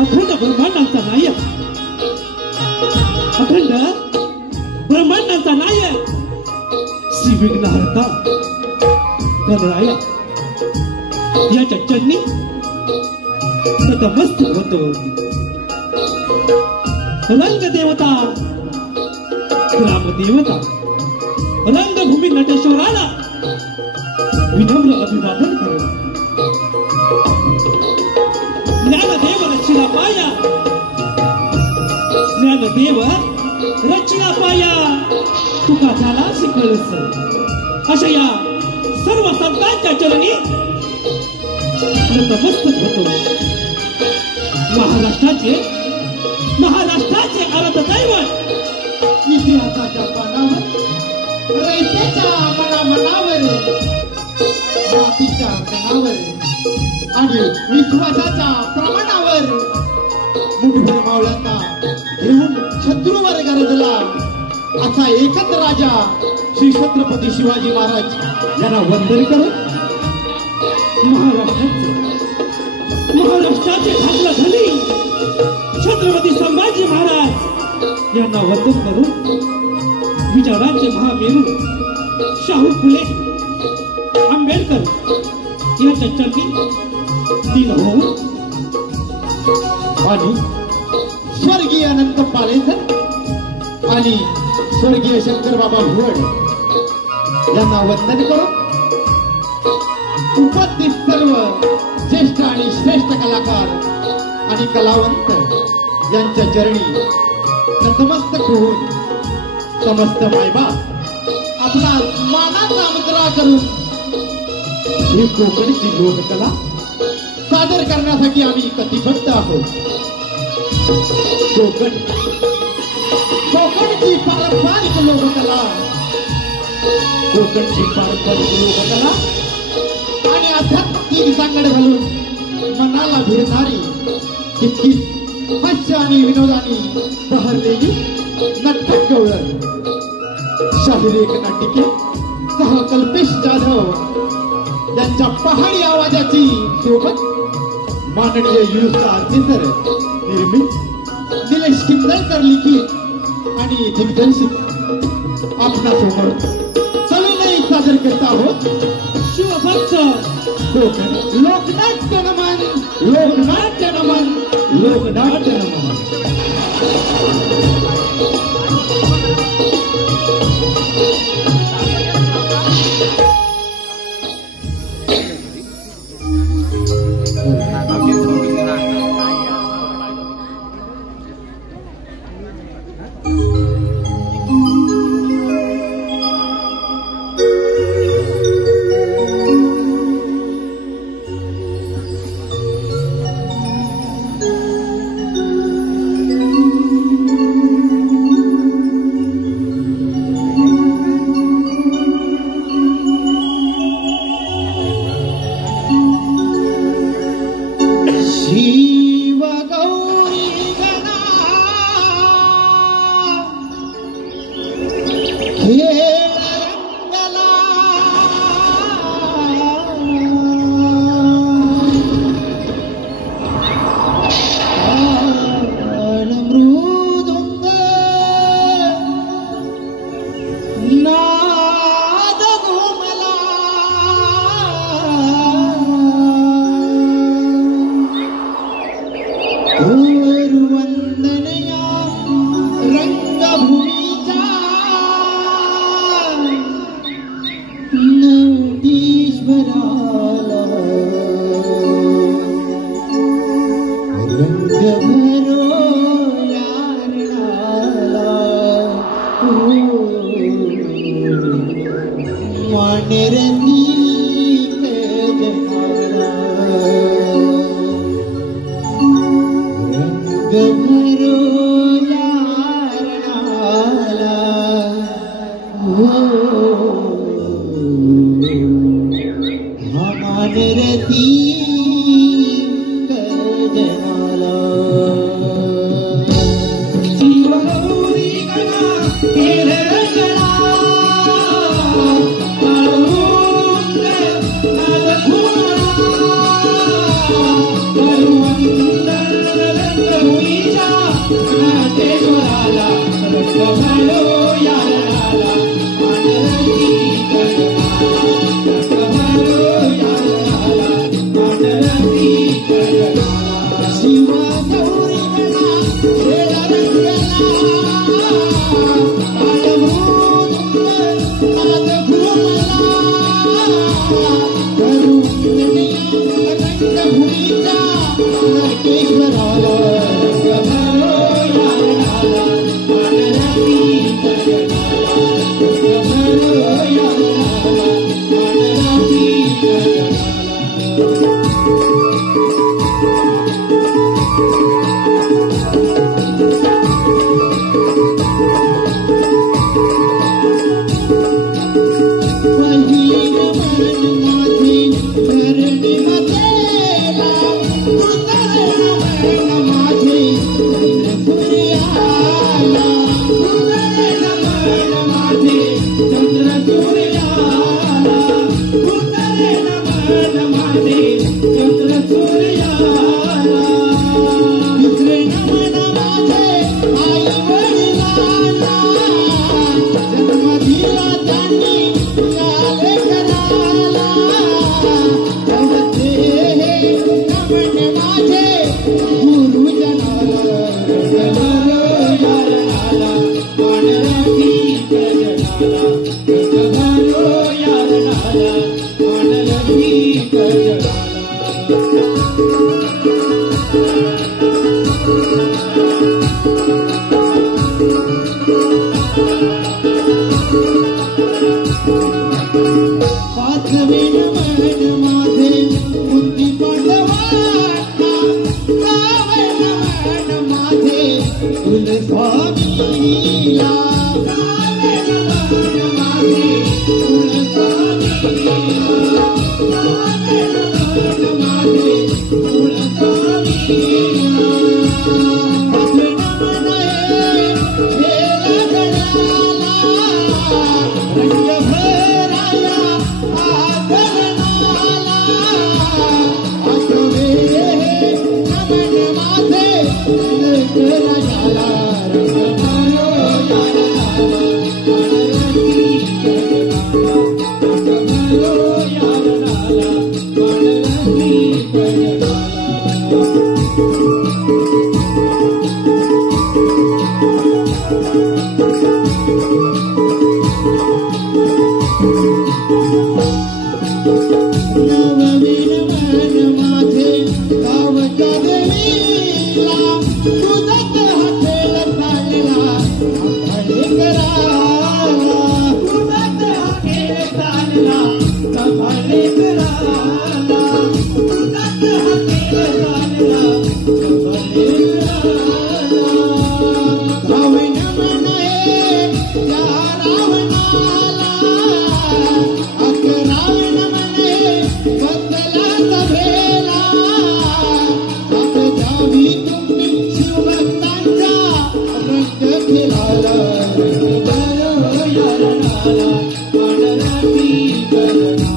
अखंड ब्रह्मांडाचा नायक, अखंड ब्रह्मांडाचा नायक श्री विघ्नहर्ता गणराया याच्या चरणी नतमस्तक होतो. रंगदेवता, ग्रामदेवता, रंगभूमी नटेश्वराला विनम्र अभिवादन करो. ज्ञानदेव रचना पाया, ज्ञानदेव रचना पाया, तुका झाला शिकळस. अशा या सर्व संतांच्या चरणी नतमस्तक होतो. महाराष्ट्राचे आराध्य दैवत, इतिहासाच्या पानावर, रयतेच्या मनामनावर, मातीच्या कणावर आणि विश्वासाच्या प्रमाणावर मुठभर मावळ्यांना घेऊन शत्रूवर गरजला असा एकच राजा श्री छत्रपती शिवाजी महाराज यांना वंदन करून महाराष्ट्राचे धाकला धनी छत्रपती संभाजी महाराज यांना वंदन करून विचारांचे महामेरू शाहू फुले आंबेडकर यांच्या चरणी दिन होऊन आणि स्वर्गीय अनंत पालेकर आणि स्वर्गीय शंकर बाबा भुवड यांना वंदन करून उपस्थित सर्व ज्येष्ठ आणि श्रेष्ठ कलाकार आणि कलावंत यांच्या चरणी नतमस्तक होऊन समस्त मायबाप आपला मानाचा मुद्रा करून ही कोकणची लोककला सादर करण्यासाठी आम्ही कटिबद्ध आहोत. कोकणची पारंपरिक लोककला, कोकणची पारंपरिक लोककला आणि आध्यात्मिक सांगड घालून मनाला भिडणारी तितकी हास्य आणि विनोदानी बहरलेली नाटक गवळण शाहिरेक नाटिके सह कल्पेश जाधव यांच्या पहाडी आवाजाची सोबत माननीय युनुस्ता आरती निर्मित, निलेश किंदळकर लिखित आणि दिग्दर्शित आपणासमोर सविनय सादर करत आहोत शिवभक्त कोकण लोकनाट्य नमन, लोकनाट्य नमन, लोकनाट्य नमन. रती करजनाला शिवगौरी गणा केरगणा अरुंद नदघुमणा करुवंदन रंगभूमीच्या नाटेश्वराला रंग भरो याराला मानरती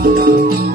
Thank you.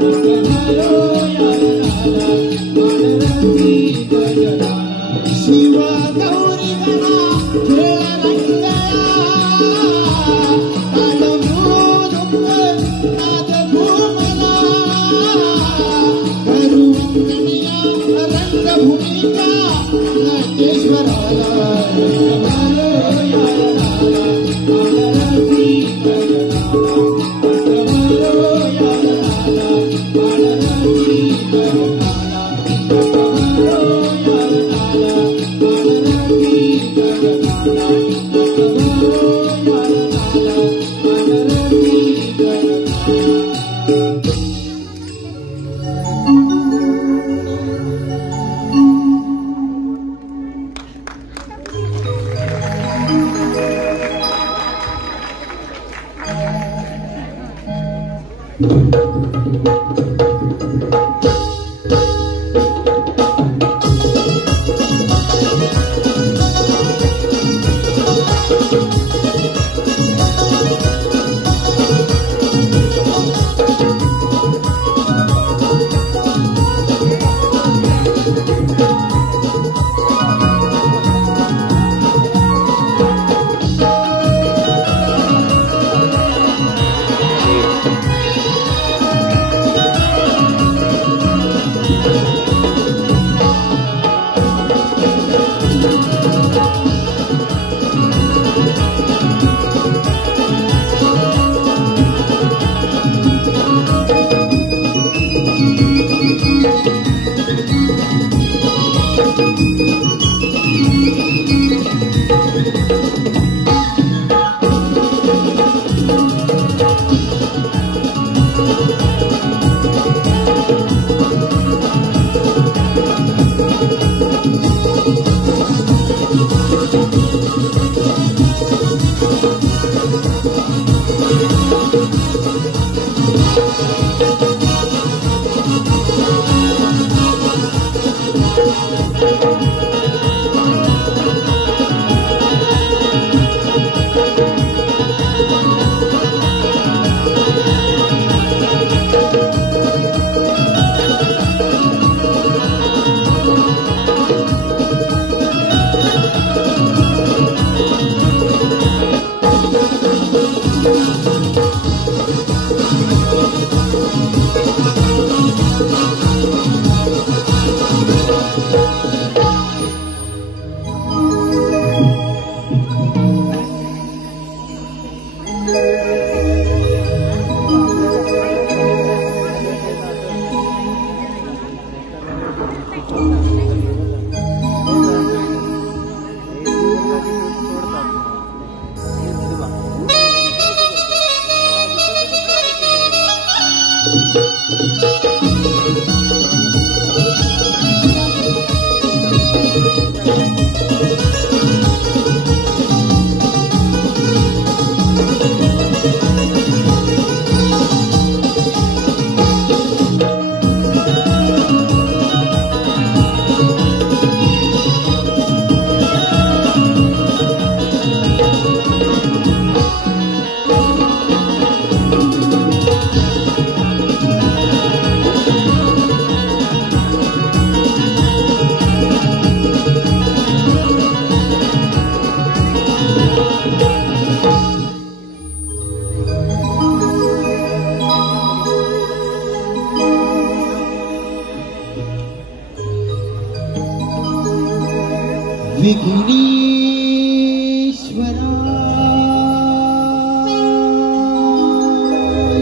विघ्नेश्वराय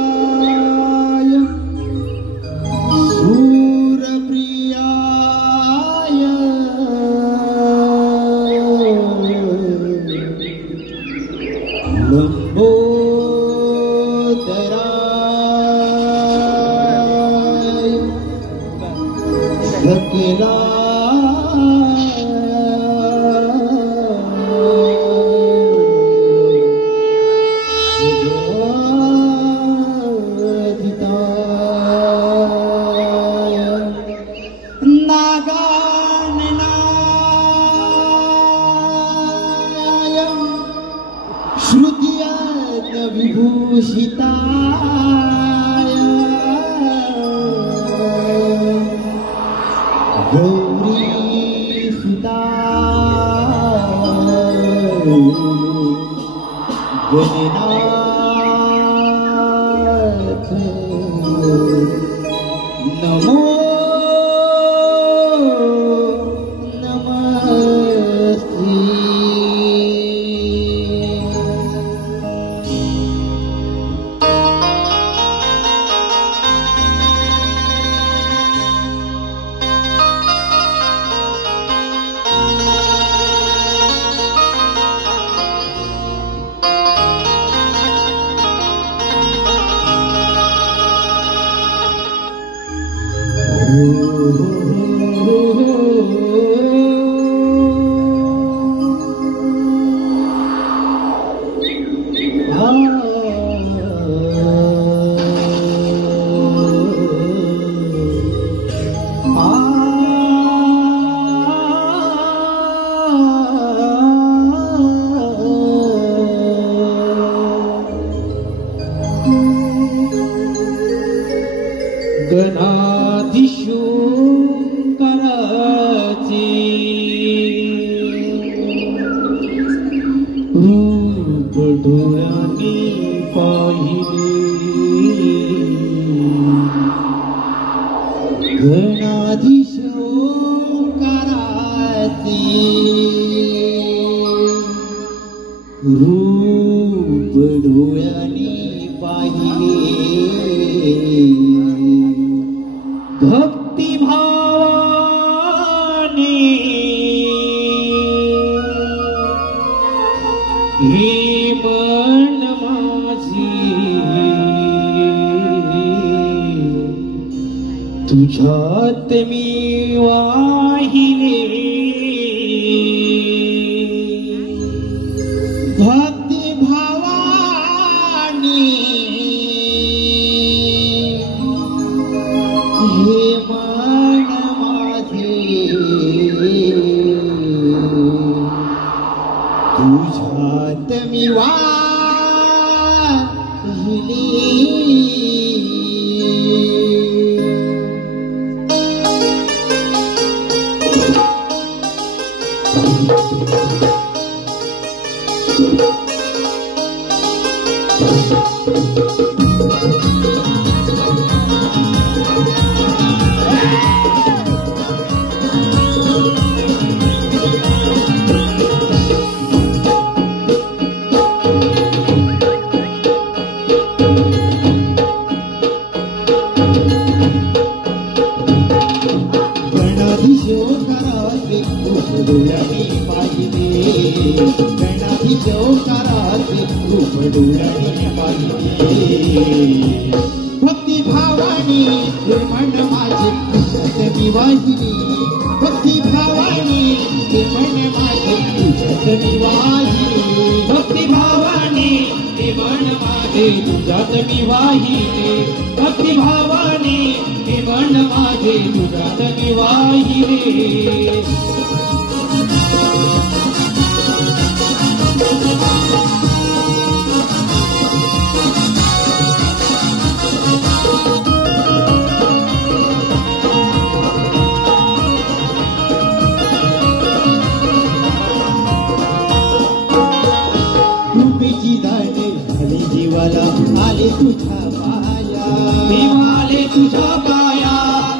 वरदाय सूरप्रियाय लंबोदराय सकला विभूषिताय गौरी सुताय गणनाथ नमो रूप डोळ्याने पाहिले गणाधीश ओंकाराचे रूप डोळ्याने पाहिले भक्तिभावाने हे मन माझे तुझ्यात मी वाहिले भक्तिभावाने हे मन माझे तुझ्यात मी वाहिले गणाधीश ओंकाराचे रूप डोळ्याने पाहिले गणाधीश ओंकाराचे रूप डोळ्याने पाहिले भक्तिभावाने हे मन माझे तुझ्यात मी वाहिले भक्तिभावाने हे मन माझे तुझ्यात मी वाहिले भक्तिभावाने हे मन माझे तुझ्यात मी वाहिले भक्तिभावाने हे मन माझे तुझ्यात मी वाहिले रूपेची दाणे झाली जीवाला आले तुझ्या पाया देवा आले तुझ्या पाया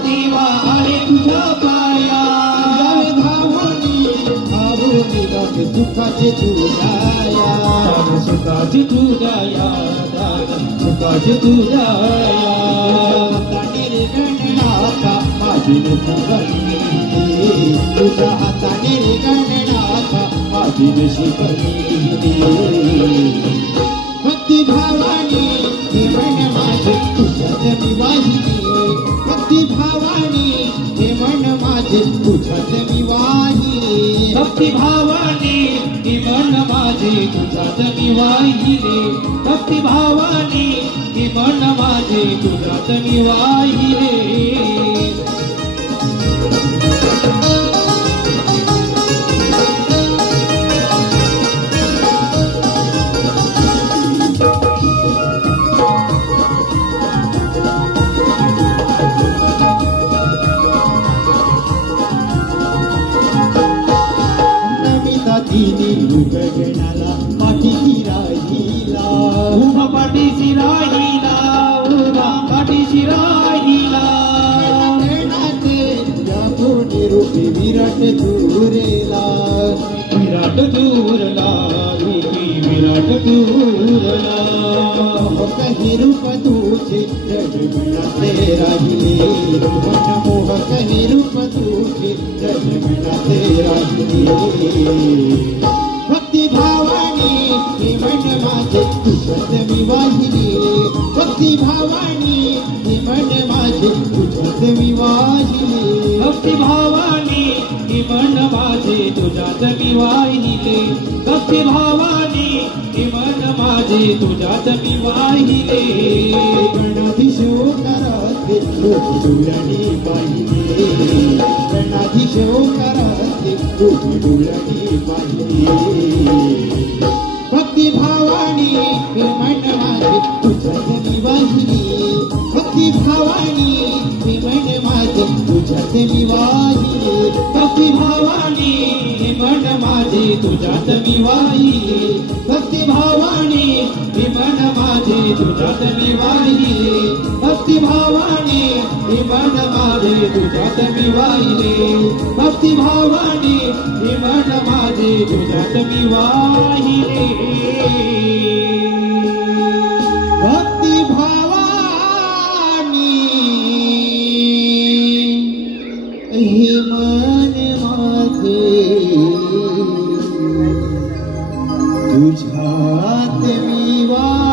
देवा आले तुझ्या पाया धावोनी धावोनी गाव सुखाचे तुझ्या सुखाचे तुझ्या सुखाचे तुझ्या हाताने रे गणनाथा माझी नशिबनी तुझ्या हाताने रे गणनाथा माझी नशिबनी भक्तिभावाने हे मन माझे तुझ्यात मी वाहिले भक्तिभावाने हे मन माझे तुझ्यात मी वाहिले भक्तिभावाने हे मन माझे तुझ्यात मी वाहिले भक्तिभावाने हे मन माझे तुझ्यात मी वाहिले गगनाला पाठीशी राहिला उभा पाठीशी राहिला उभा पाठीशी राहिला गगनाचे यापुढे रूपी विराट दूरेला विराट दूरला रूपी विराट दूरला काही रूप तुझे जगमनाते राहिले मनमोहक हे रूप तुझे जगमनाते राहिले भक्तिभावाने हे मन माझे तुझ्यात मी वाहिले भक्तिभावाने हे मन माझे तुझ्यात मी वाहिले भक्तिभावाने हे मन माझे तुझ्यात मी वाहिले भक्तिभावाने हे मन माझे तुझ्यात मी वाहिले गणाधीश ओंकाराचे रूप डोळ्याने पाहिले गणाधीश ओंकाराचे रूप डोळ्याने पाहिले भक्तिभावाने हे मन माझे तुझ्यात मी वाहिले भक्तिभावाने हे मन माझे तुझ्यात मी वाहिले भक्तिभावाने हे मन माझे तुझ्यात मी वाहिले तुझ्यात मी वाहिले भक्तिभावाने हे मन माझे तुझ्यात मी वाहिले भक्तिभावाने हे मन माझे तुझ्यात मी वाहिले भक्तिभावाने हे मन माझे तुझ्यात मी वाहिले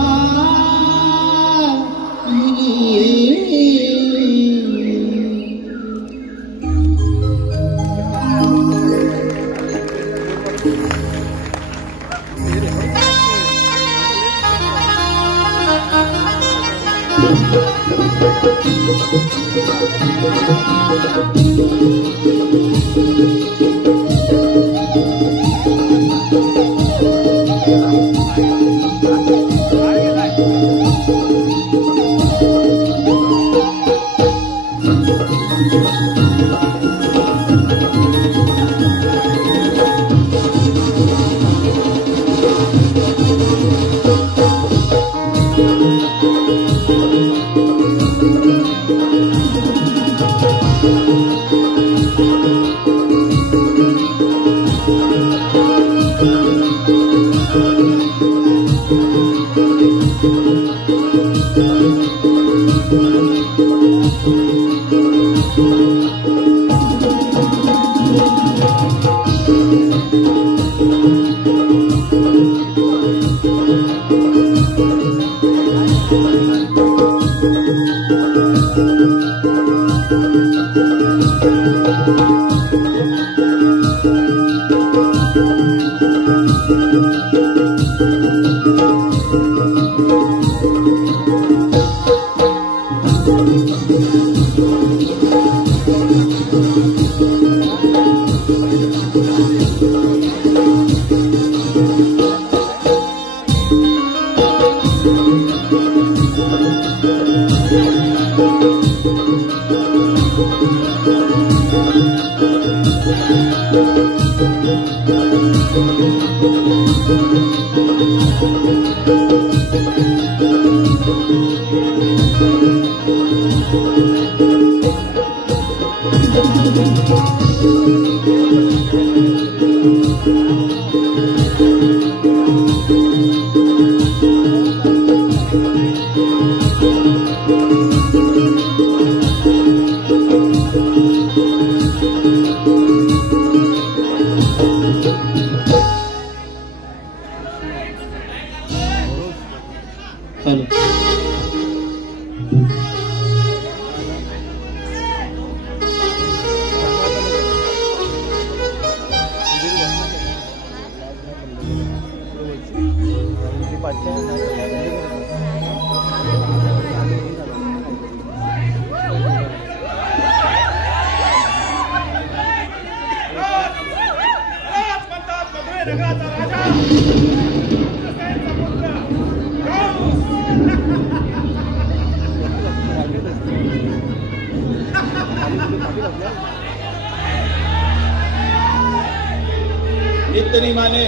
नित्यनेमाने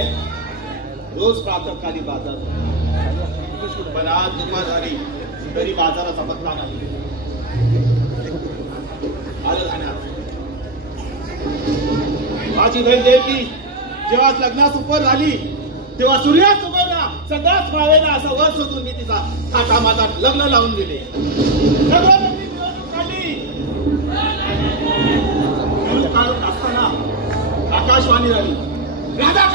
रोज प्रातःकाली बाजार पण आज दुपार झाली तरी बाजाराचा पत्ता नाही. आलं जाण्यात माझी बहीण देवकी जेव्हा लग्नास उपर झाली तेव्हा सूर्यास उगवला सदाच मावेना असं वर शोधून मी तिचा थाटामाटात लग्न लावून दिले. काढत असताना आकाशवाणी झाली, राधा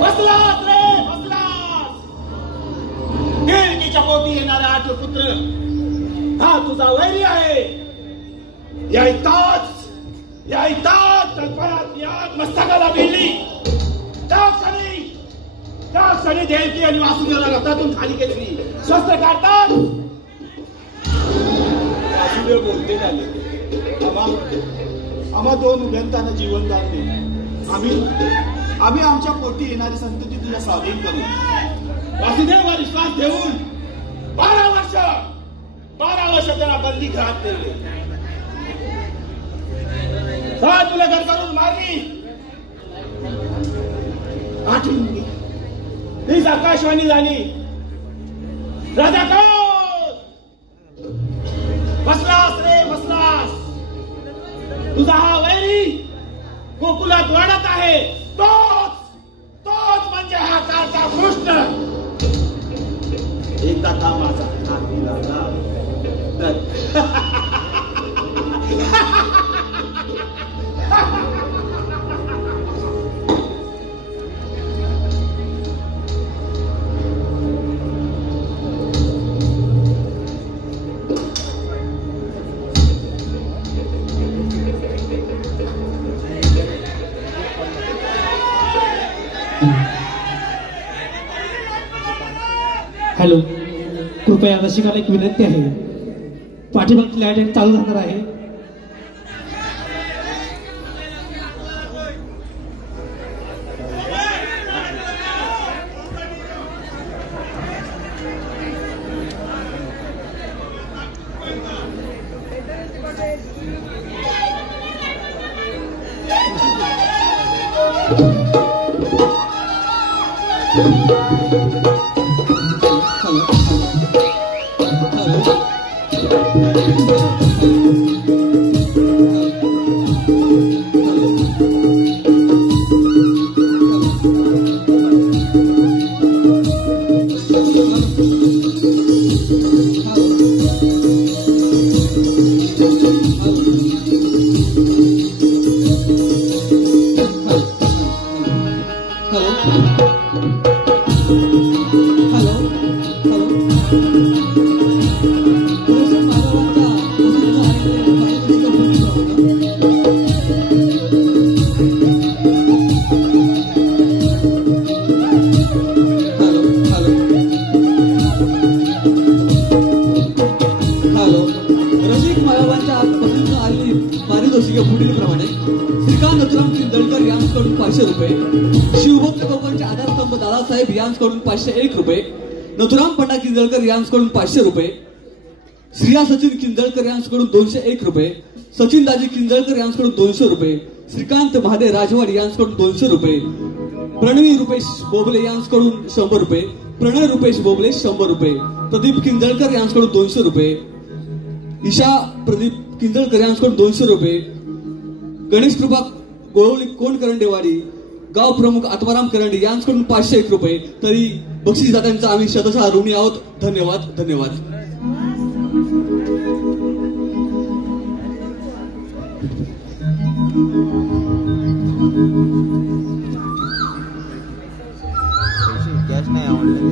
बसलास रे बसलास. देवकीच्या पोटी येणारा आठ पुत्र हा तुझा वैरी आहे. या तळपायात या मस्तकाला भिडली. त्या क्षणी देवकी आणि वासुदेवला रथातून खाली घेतली. शस्त्र काढतात वासुदेव बोलते झाले, आम्हा दोन उभ्यंतांना जीवनदान दे. आम्ही आमच्या पोटी येणारी संतती तुला स्वाधीन करू. वासुदेव विश्वास ठेवून 12 वर्ष त्यांना बंदी घरात ठेवले. तुला घर करून मारली. आकाशवाणी झाली. राधाकांत बसलास रे बसलास. तुझा हा वैरी गोकुलात वाढत आहे. तोच म्हणजे हा काळचा कृष्ण. एकदा का माझा हात लागला तर हॅलो, कृपया रसिकाला एक विनंती आहे. पाठीमागची लाईट चालू राहणार आहे. पुढील प्रमाणे श्रीकांत नथुराम किंजळकर यांच्याकडून 500 रुपये, शिवभक्त कोकणचे आधारस्तंभ दादासाहेब यांच्याकडून 501 रुपये, नथुराम पंडा किंजळकर यांच्याकडून 500 रुपये, श्रिया सचिन किंजळकर यांच्याकडून 201 रुपये, सचिन दाजी किंजळकर यांच्याकडून 200 रुपये, श्रीकांत महादेव राजवाड यांच्याकडून 200 रुपये, प्रणवी रुपेश बोबले यांच्याकडून 100 रुपये, प्रणय रुपेश बोबले 100 रुपये, प्रदीप किंजळकर यांच्याकडून 200 रुपये, ईशा प्रदीप किंजळकर यांच्याकडून 200 रुपये, गणेश कृपा गोळवली कोण करंडेवाडी गाव प्रमुख आत्माराम करंडे यांच्याकडून 501 रुपये. तरी बक्षीस दात्यांचा आम्ही शतशः ऋणी आहोत. धन्यवाद धन्यवाद. कॅश नाही ऑनलाईन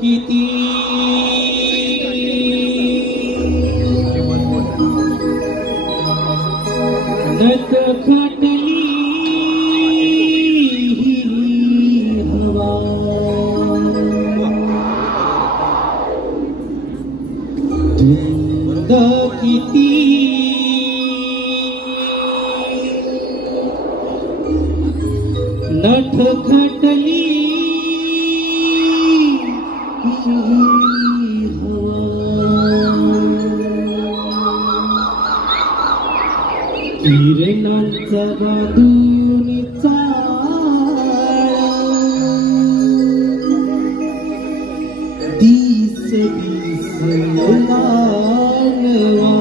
किती नत खटली हवा धुंद किती नठ खटली किरणांचा बांधून दिस दिस लालवा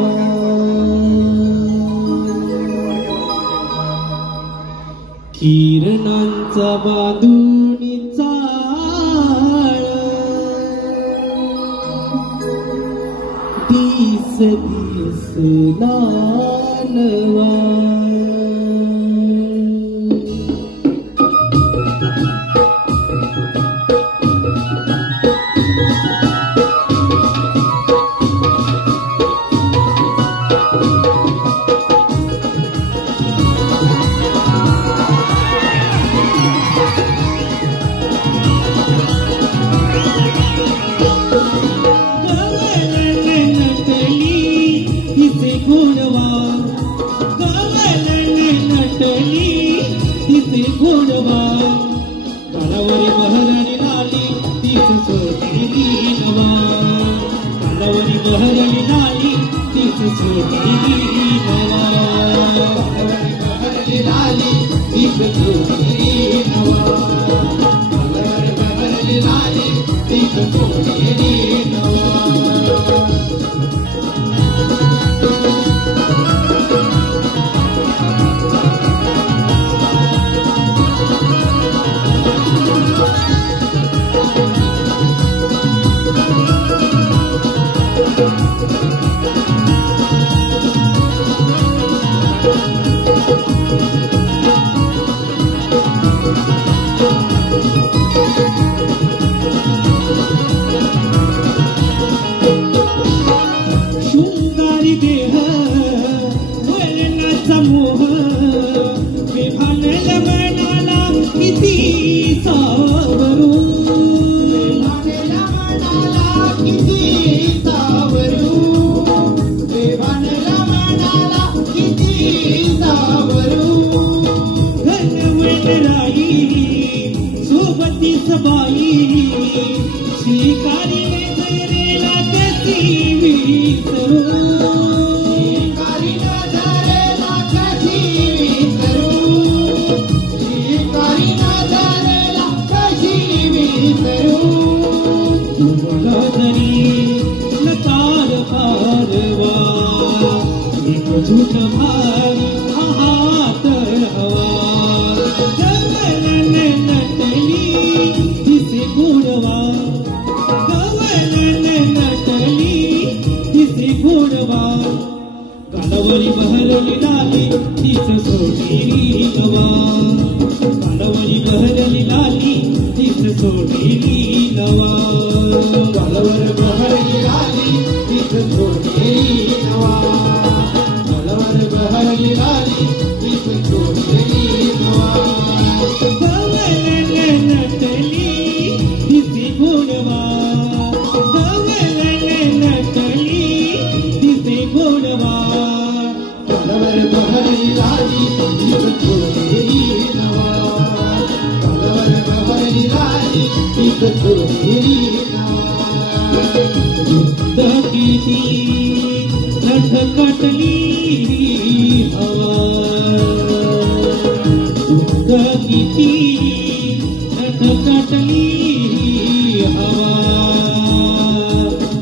किरणांचा बांधून दिस दिस लालवा. गवलन कालवरी बहरली लाली तीच सोडली नवा कालवरी बहरली लाली तीच सोडली नवा कालवरी बहरली लाली तीच सोडली नवा शृंगारी देह वळणाचा मोह विभानेल मनाला किती सावरू विभानेल मनाला किती सावरू विभानेल मनाला किती सावरू घनवण राई सोबतीच बाई शिकारी नजरेला कशी विसरू शिकारी नजरेला कशी विसरू शिकारी नजरेला कशी विसरू तुम्हाला तरी नकार फारवा एक झूठ भारी हात हवा गवलन नटली दिसे गोडवा गवलन नटली दिसे गोडवा कालवरी बहरली लाली तीच सोडली नवा कालवरी बहरली लाली तीच सोडली नवा कालवर बहरली लाली तीच सोडली नवा कालवर बहरली लाली तीच सोडली नवा गवलन नटली दिसे गोडवा गवलन नटली दिसे गोडवा कालवर बहरली लाली तीच सोडली नवा कालवर बहरली लाली तीच सोडली नवा किती झटकटली हवा किती झटकटली हवा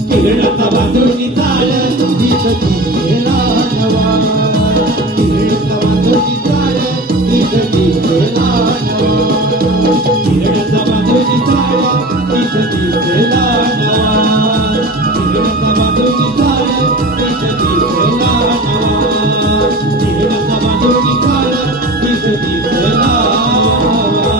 केरळाचा बांधून चाल तीच गेला नवा केरळाचा बांधून चाल तीच गेला नवा केरळाचा बांधून चाल तीच गेला नवा केरळाचा बांधून चाल तीच गेला नवा केरळाचा बांधून चाल तीच गेला नवा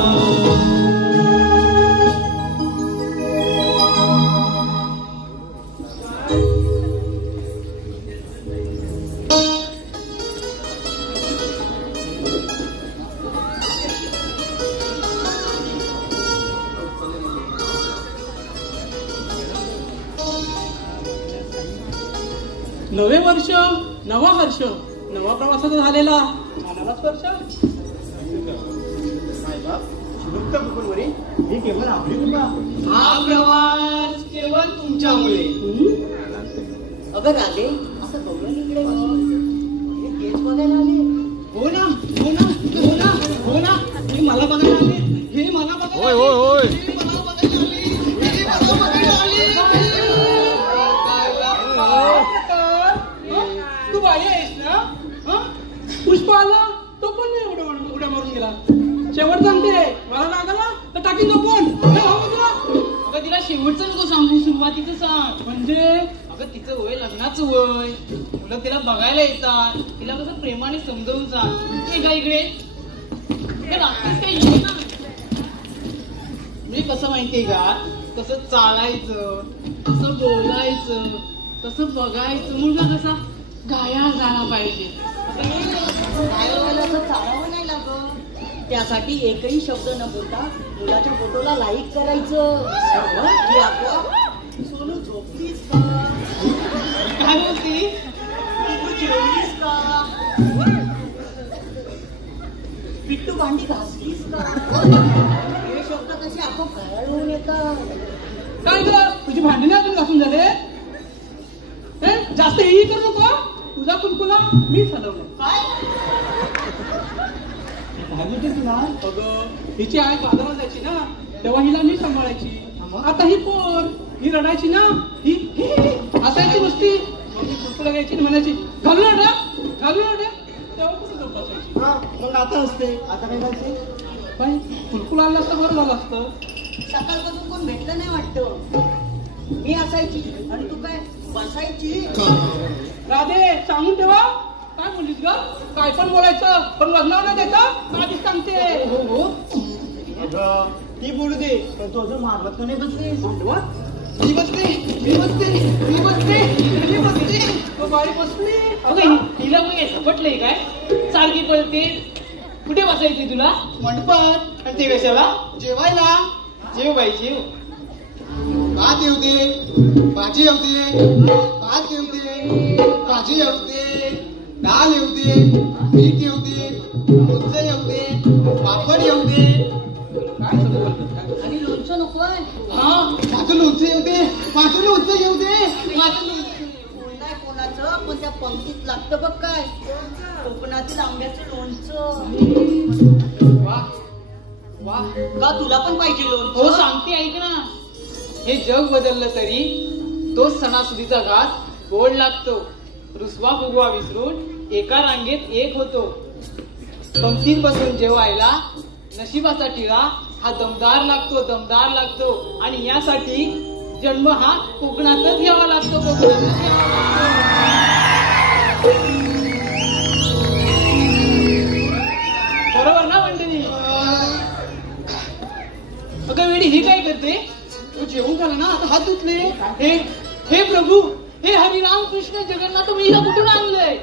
नवे वर्ष नवा हर्ष नवा प्रवासाचा झालेला मनाला स्पर्श ही केवळ आपली कृपा हा प्रवास केवळ तुमच्यामुळे अगं राधे असं गौरव इकडे हे केस बघायला आले. हो ना हो ना हो ना हो ना हे मला बघायला आले हे मला बघायला होय होय होय हे मला बघायला आले हे मला बघायला आले तू बाई आहेस ना पुष्पा आला तो पण नाही एवढं उड्या मारून गेला शेवट सांगते मला लागला तर टाकीन तो फोन अगं तिला शेवटचं नको सांगू सुरुवातीचं सांग. म्हणजे अगं तिचं वय लग्नाचं वय मुलं तिला बघायला येतात तिला कसं प्रेमाने समजावून सांग. हे का इकडे रात्रीच काही ये ना मी कसं माहितीये का कसं चालायचं कसं बोलायचं कसं बघायचं मुलगा कसा गाया झाला पाहिजे. चालावं नाही लागत त्यासाठी एकही शब्द न बोलता मुलाच्या फोटोला लाईक करायचं. सोनू झोपलीस का काय बोलती तू जेवलीस का पिट्टू भांडी घासलीस का हे शब्द कसे आपोआप घरात होऊन येतात. काय तुला तुझी भांडणे अजून घासून झाले जास्त हेही करू नको. तुझा कुलकुला मी चालवलं. काय म्हणते तुला अगं हिची आई बाजारात जायची ना तेव्हा हिला मी सांभाळायची. आता ही पोर ही रडायची ना ही असायची नुसती. मग मी कुलकुला घ्यायची म्हणायची घालू ना तेव्हा कुठं झोपायची. मग आता असते आता काय घालते. बाई कुलकुला आणलं असतं बरं झालं असतं. सकाळपासून कोण भेटलं नाही वाटतं. मी असायची आणि तू काय बसायची. राधे सांगून ठेवा. काय बोललीस ग. काय पण बोलायचं पण लग्नावर नाही द्यायचं. का आधीच सांगते. हो ती बोलू दे पण तू अजून मारवत का नाही बसलीस. मी बसते. तो बाई बसली. अगं हिला मग झपटलंय काय. सारखी पळते. कुठे बसायची तुला. मंडपात. आणि ते कशाला जेवायला. जेव बाई जेव. भात येऊ दे भाजी येऊ दे भात येऊ दे भाजी येऊ दे डाळ येऊ दे पीठ येऊ दे लोणचं येऊ दे पापड येऊ दे आणि लोणचं नकोय. माझं लोणचं येऊ दे माझं लोणचं येऊ दे. कोण नाही कोणाचं पण त्या पंक्तीत लागतं बघ काय. कोकणातील आंब्याचं लोणचं. वा का तुला पण पाहिजे लोणचं. हो सांगते ऐक ना. हे जग बदललं तरी तोच सणासुदीचा घात गोड लागतो. रुसवा फुगवा विसरून एका रांगेत एक होतो. पंक्तीत बसून जेवायला नशिबाचा टिळा हा दमदार लागतो. आणि यासाठी जन्म हा कोकणातच घ्यावा लागतो. बरोबर ना मंडळी. अगं वेडी ही काय करते. तू जेवून झाला ना आता हात धुतले. हे प्रभू हे हरिराम कृष्ण जगन्नाथ मी हिला कुठून आणलंय.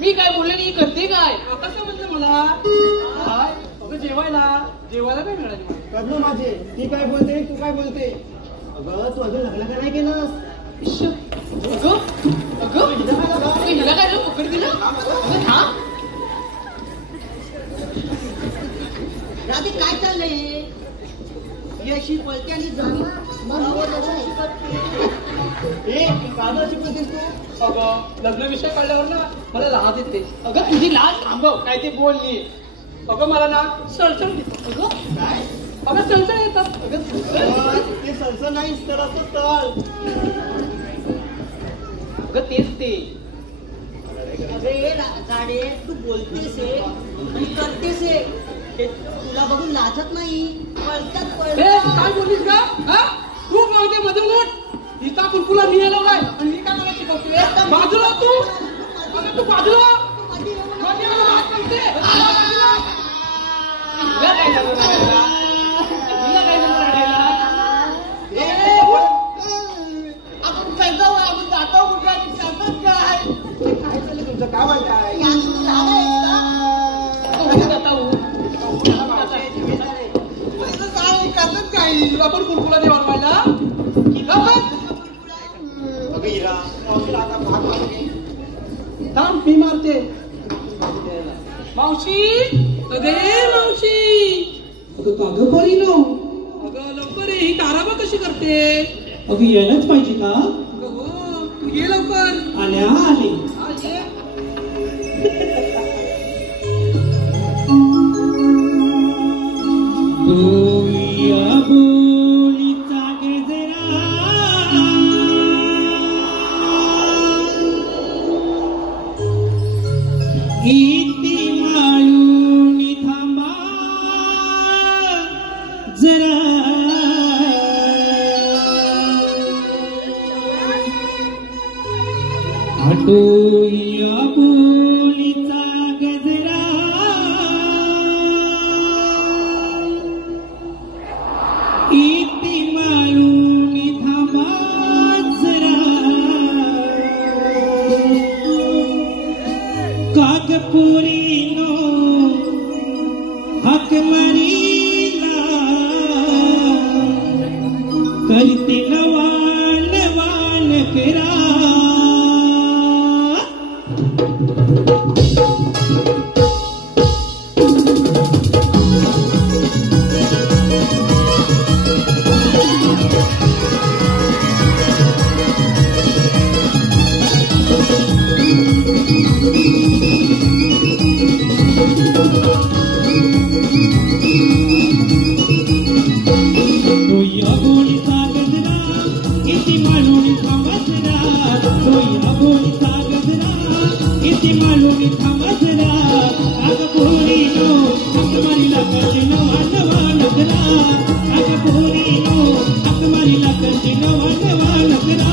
मी काय बोलले ही करते काय. आता समजलं मला. अगं जेवायला काय मिळाली. प्रभू माझे ती काय बोलते तू काय बोलते. अगं तू अजून लग्न का नाही केलं. अगं हिला काय पकड दिलं. राधी काय चाललंय. अशी पळते आणि जमीन शिकवतेस तू. अगं लग्न विषय काढल्यावर ना मला लाज येते. अगं तुझी लाज थांबव. काय ते बोलली. अगं मला ना सळसळ येतं. अगं सळसळ येतात. ते सरसं नाहीच तर असं तळ. अगं तेच ते. अरे गाडे तू बोलतेस आणि करतेस ते तुला बघून लाजत नाही. पळतात काय बोललीस का. तू मावते मध्ये उठ. हिचा कुलकुला मी आलो काय आणि मी काय मला शिकवते. बाजूला तू बाजूला. आपण जातो कुठे आणि सांगत काय चाललं तुमचं काय म्हणताय. आपण कुलकुला देवाला व्हायला थांब मी मारते. मावशी अगे मावशी. अगं कागं पारी नो. अगं लवकर ये. ही ताराबा कशी करते. अगं यायलाच पाहिजे का. अगं हो तू ये लवकर. आल्या आले. ये. करते नवान करा. मालूनी थांबसरा अगं पोरीनो अकमारीला करते नवा नवा नकरा अगं पोरीनो अकमारीला करते नवा नवा नकरा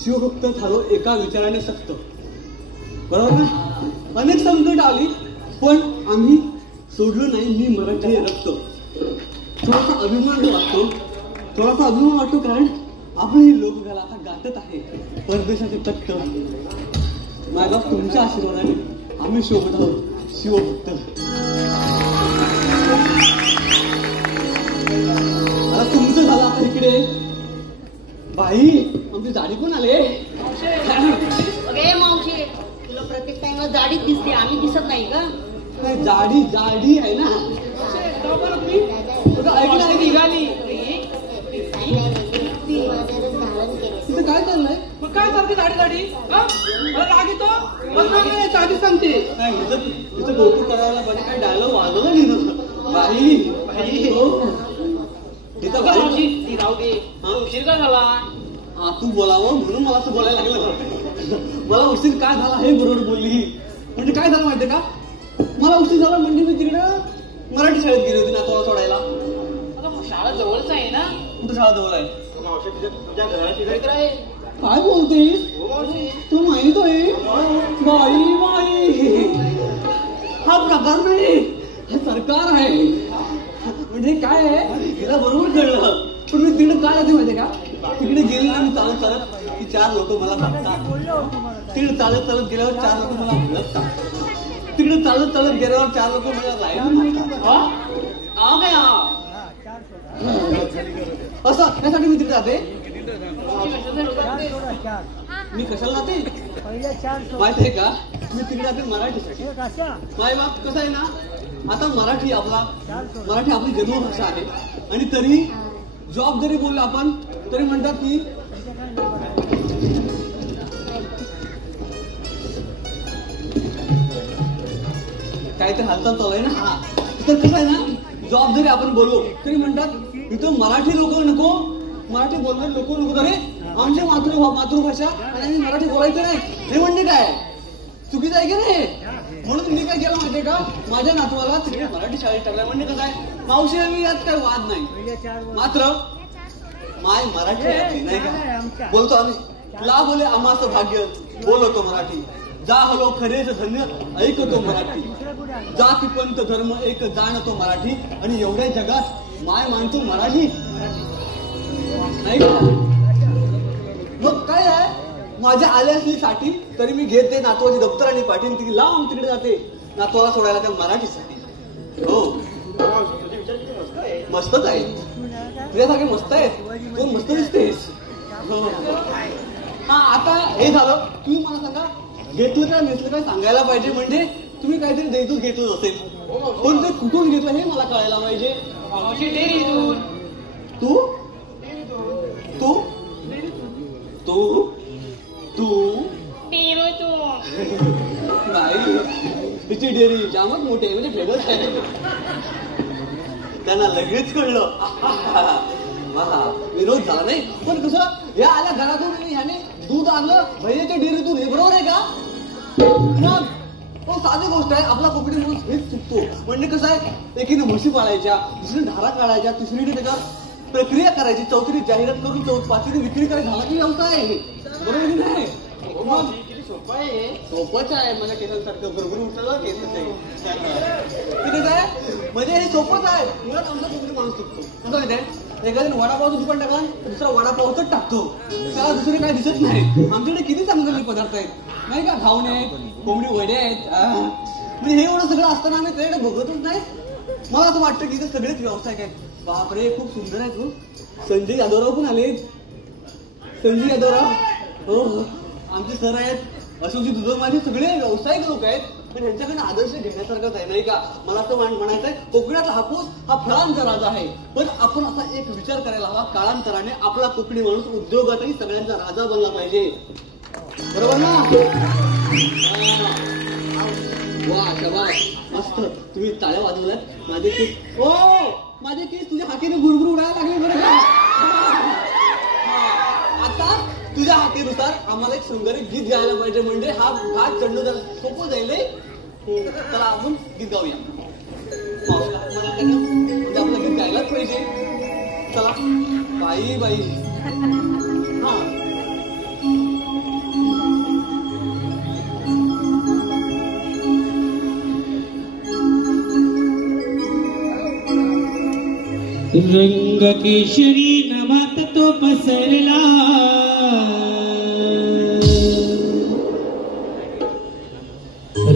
शिवभक्त झालो एका विचाराने सक्त बरोबर ना अनेक संकट आली पण आम्ही सोडलो नाही मी मराठी रक्त थोडासा अभिमान वाटतो कारण आपण ही लोककला आता गाठत आहे परदेशाचे तख्त माझा तुमच्या आशीर्वादाने आम्ही शोभत आहोत शिवभक्त आता तुमचं झालं आता इकडे बाई आमची जाडी कोण आले अगे मावशी तुला प्रत्येक टाइमला जाडीच दिसते आम्ही दिसत नाही का जाडी आहे ना निघाली तिथं काय चाललंय मग काय चालते गाडी राग येतो आधी सांगते तिथं कौतुक करायला पाहिजे काय डायलॉग वाजवलं नाही बाई ती राहू दे उशीर का झाला तू बोलावं म्हणून मला असं बोलायला लागलं मला उशीर काय झाला हे बरोबर बोलली म्हणजे काय झालं माहितीये का मला उशीर झाला म्हणजे मी तिकडं मराठी शाळेत गेली होती नातवाला सोडायला शाळा जवळच आहे ना कुठं शाळा जवळ आहे तुझ्या घराशी आहे काय बोलतेस तू माहित आहे बाई हा प्रकार नाही हे सरकार आहे म्हणजे काय आहे तिला बरोबर कळलं पण मी तिकडे काय जाते माहितीये का तिकडे गेली ना मी चालत की 4 लोक मला बघतात तिकडे चालत गेल्यावर 4 लोक मला ओळखतात तिकडे चालत गेल्यावर 4 लोक मला लाईन असं यासाठी मी तिकडे जाते मी कशाला जाते माहिती आहे का मी तिकडे जाते मराठीसाठी माय बाप कसं आहे ना आता मराठी आपली जन्मभाषा आहे आणि तरी जॉब जरी बोललो आपण तरी म्हणतात की काय ते हालचाल चालू आहे ना तर कसं आहे ना जॉब जरी आपण बोललो तरी म्हणतात इथं मराठी लोक नको मराठी बोलणारे लोक नको अरे आमची मातृभाषा आणि आम्ही मराठी बोलायचं नाही हे म्हणणे काय चुकीचं आहे की नाही म्हणून मी काय केलं माहितीये का माझ्या नातवाला तिकडे मराठी शाळेत टाकलाय म्हणजे कसं आहे मावशी मी यात काही वाद नाही मात्र माय मराठी नाही का बोलतो आम्ही ला बोले आम्हाचं भाग्य बोलतो मराठी जा हलो खरेच धन्य ऐकतो मराठी, जाती पंत धर्म एक जाणतो मराठी, आणि एवढ्या जगात माय मानतो मराठी. नाही का? मग काय आहे, माझ्या आल्या असली साठी तरी मी घेते नातवाची दप्तर आणि पाठीन ती लांब तिकडे जाते नातवाला सोडायला त्या मराठीसाठी. हो मस्तच आहे, तुझ्यासारखे मस्त आहेत, तू मस्त दिसतेस. हा आता हे झालं, तुम्ही मला सांगा घेतलं काय नेसलं काय सांगायला पाहिजे, म्हणजे तुम्ही काहीतरी देतच घेतच असेल, पण ते कुठून घेतलं हे मला कळायला पाहिजे. तू तू तू तू नाही, तिची डेअरी जामच मोठी आहे, म्हणजे फेमस आहे. त्यांना लगेच कळलं विरोध झाला नाही. पण कसं या आल्या घरातून ह्याने दूध आणलं भैयाच्या डेअरीतून, हे बरोबर आहे का? साधी गोष्ट आहे, आपला कोकणी माणूस हेच चुकतो. म्हणजे कसं आहे, एकीने म्हशी पाळायच्या, दुसरीने धारा काढायच्या, तिसरीने त्याच्यावर प्रक्रिया करायची, चौथीने जाहिरात करून पाचवीने विक्री करायची, झाला की व्यवसाय आहे. बरोबर की नाही? सोपंच आहे, मला केसांसारखं बरोबर उठलं केसच आहे. ठीक आहे, म्हणजे हे सोपंच आहे. मुळात आमचा कोकणी माणूस चुकतो. कसं माहिती आहे, एखाद्याने वडापावचं दुकान टाकला दुसरा वडापावच टाकतो, त्याला दुसरे काय दिसत नाही. आमच्याकडे किती चांगले पदार्थ आहेत नाही का, घावणे आहेत, कोंबडी वडे आहेत. म्हणजे हे एवढं सगळं असताना आम्ही त्याकडे बघतच नाही. मला असं वाटतं की इथे सगळेच व्यावसायिक आहेत. बापरे खूप सुंदर आहे. तू संजय यादवराव पण आले. संजय यादवराव हो आमचे सर आहेत. अशोकजी दुधन माझे सगळे व्यावसायिक लोक आहेत, पण यांच्याकडे आदर्श घेण्यासारखाच आहे नाही का. मला असं म्हणायचंय, कोकणातला हापूस हा फळांचा राजा आहे, पण आपण असा एक विचार करायला हवा, काळांतराने आपला कोकणी माणूस उद्योगातही सगळ्यांचा राजा बनला पाहिजे. बरोबर ना? वा शाबास, मस्त. तुम्ही टाळ्या वाजवल्यात. माझे केस हो माझे केस तुझ्या हातीने गुरगुर उडायला लागले बरं का. आता तुझ्या हातीनुसार आम्हाला एक शृंगारिक गीत गायला पाहिजे, म्हणजे हा घाट चढणं जरा सोपं जाईल. चला आपण गीत गाऊया. म्हणजे आपलं गीत गायलाच पाहिजे. चला बाई बाई. हा रंग केशरी नभात तो पसरला,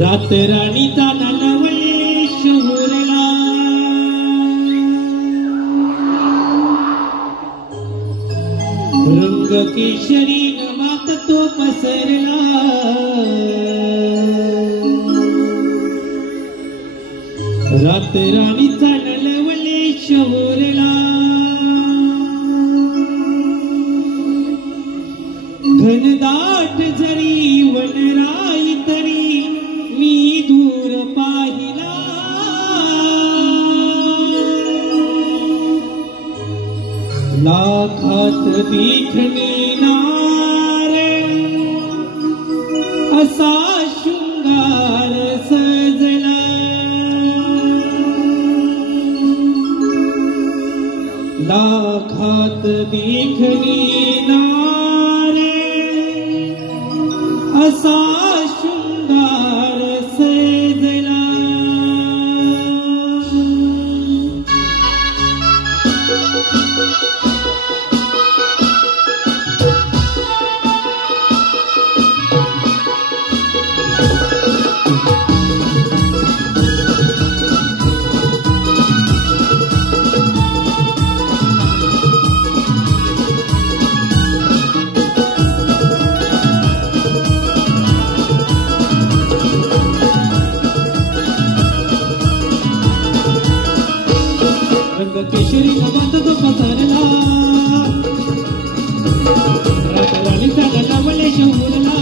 रात राणीचा नलवले शहरला. रंग केशरी नभात तो पसरला, रात राणीचा नलवले शहरला. घनदाट जरी वनराई तरी मी दूर पाहिला. लाखात देखणी नार असा शृंगार सजला. लाखात देखणी नार असा शृंगार सजला. केशरी नभात तो पसरला, रात राणीचा नलवले शहरला.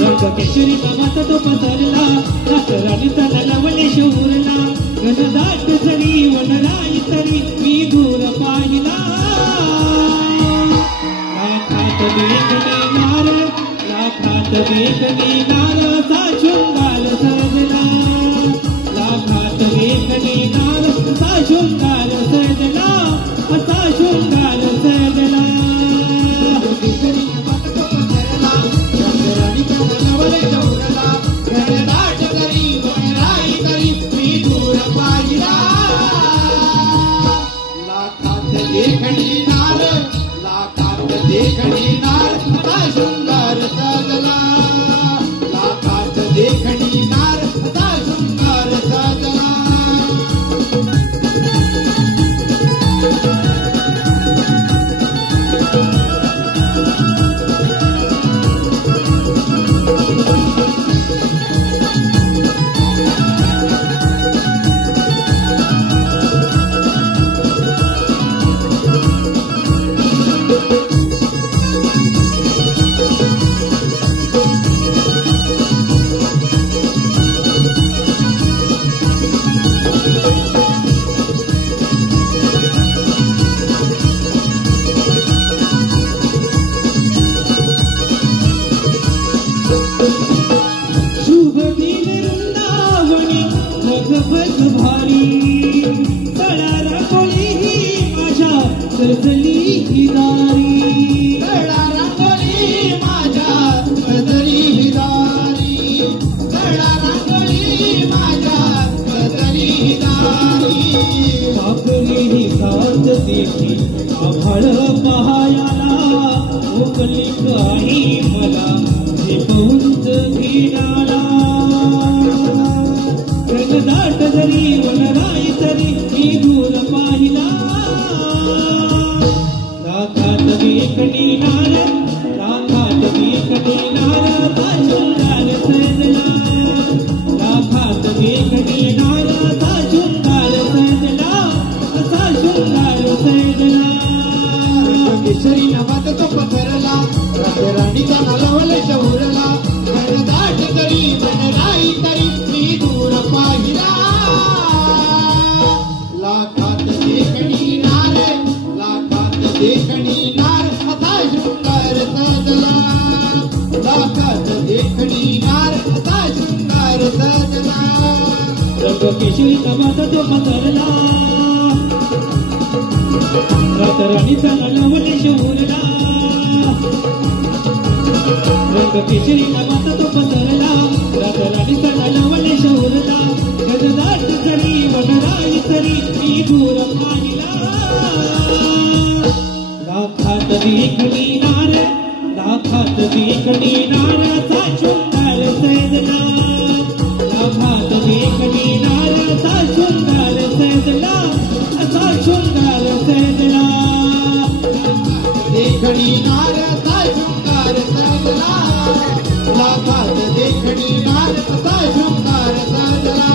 रंग केशरी नभात तो पसरला, रात राणीचा नलवले शहरला. घनदाट जरी वनराई तरी मी दूर पाहिला. लाखात देखणी नार, लाखात देखणी नार असा शृंगार सजला. लाखात देखणी नार असा शृंगार सजला, असा शृंगार सजला. शुभ दिन वृंदावनी भगवत भारी तळा रांगोळी ही माझ्या सजली ही दारी तळा रांगोळी माझ्या सजली ही दारी तळा रांगोळी माझ्या सजली ही दारी साखरी ही साथ देखी आभाळ पहायाला मोकली काही मला झेपवून घेणारा रंगदाट जरी वनराई तरी मी दूर पाहिला राखात देखणी नार राखात देखणी नार ता शृंगार सजला राखात देखणी नार ता शृंगार सजला असा शृंगार सजला केशरी नवात तो पसरला राणीचा नालावले शौरला घनदाट तरी वनराई तरी मी दूर पाहिला लाखात देखणी नार लाखात देखणी नार असा शृंगार सजला लाखात देखणी नार असा शृंगार सजला रंग केशरी नवात तो पसरला रात राणीचा नालावले शौरला रंग केशरी नवात तो पसरला रात राणीचा नालावले शौरला गजदाट तरी वनराई तरी मी दूर पाहिला लाखात देखणी नार लाखात देखणी नार ता शृंगार सजला लाखात देखणी नार ता शृंगार सजला असा शृंगार सजला देखणी नार असा शृंगार सजला लाखात देखणी नार असा शृंगार सजला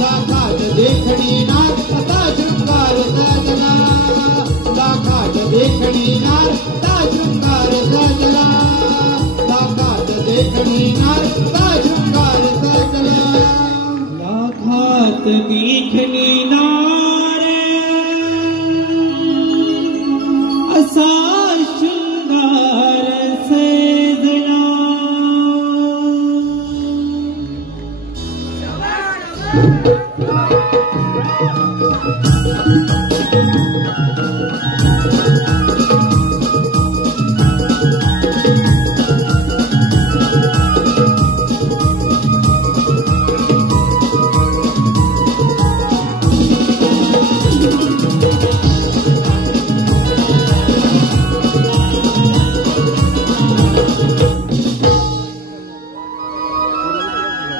लाखात देखणी नार असा शृंगार सजला लाखात देखणी नार असा शृंगार सजला लाखात देखणी नार असा शृंगार सजला लाखात देखणी नार असा शृंगार सजला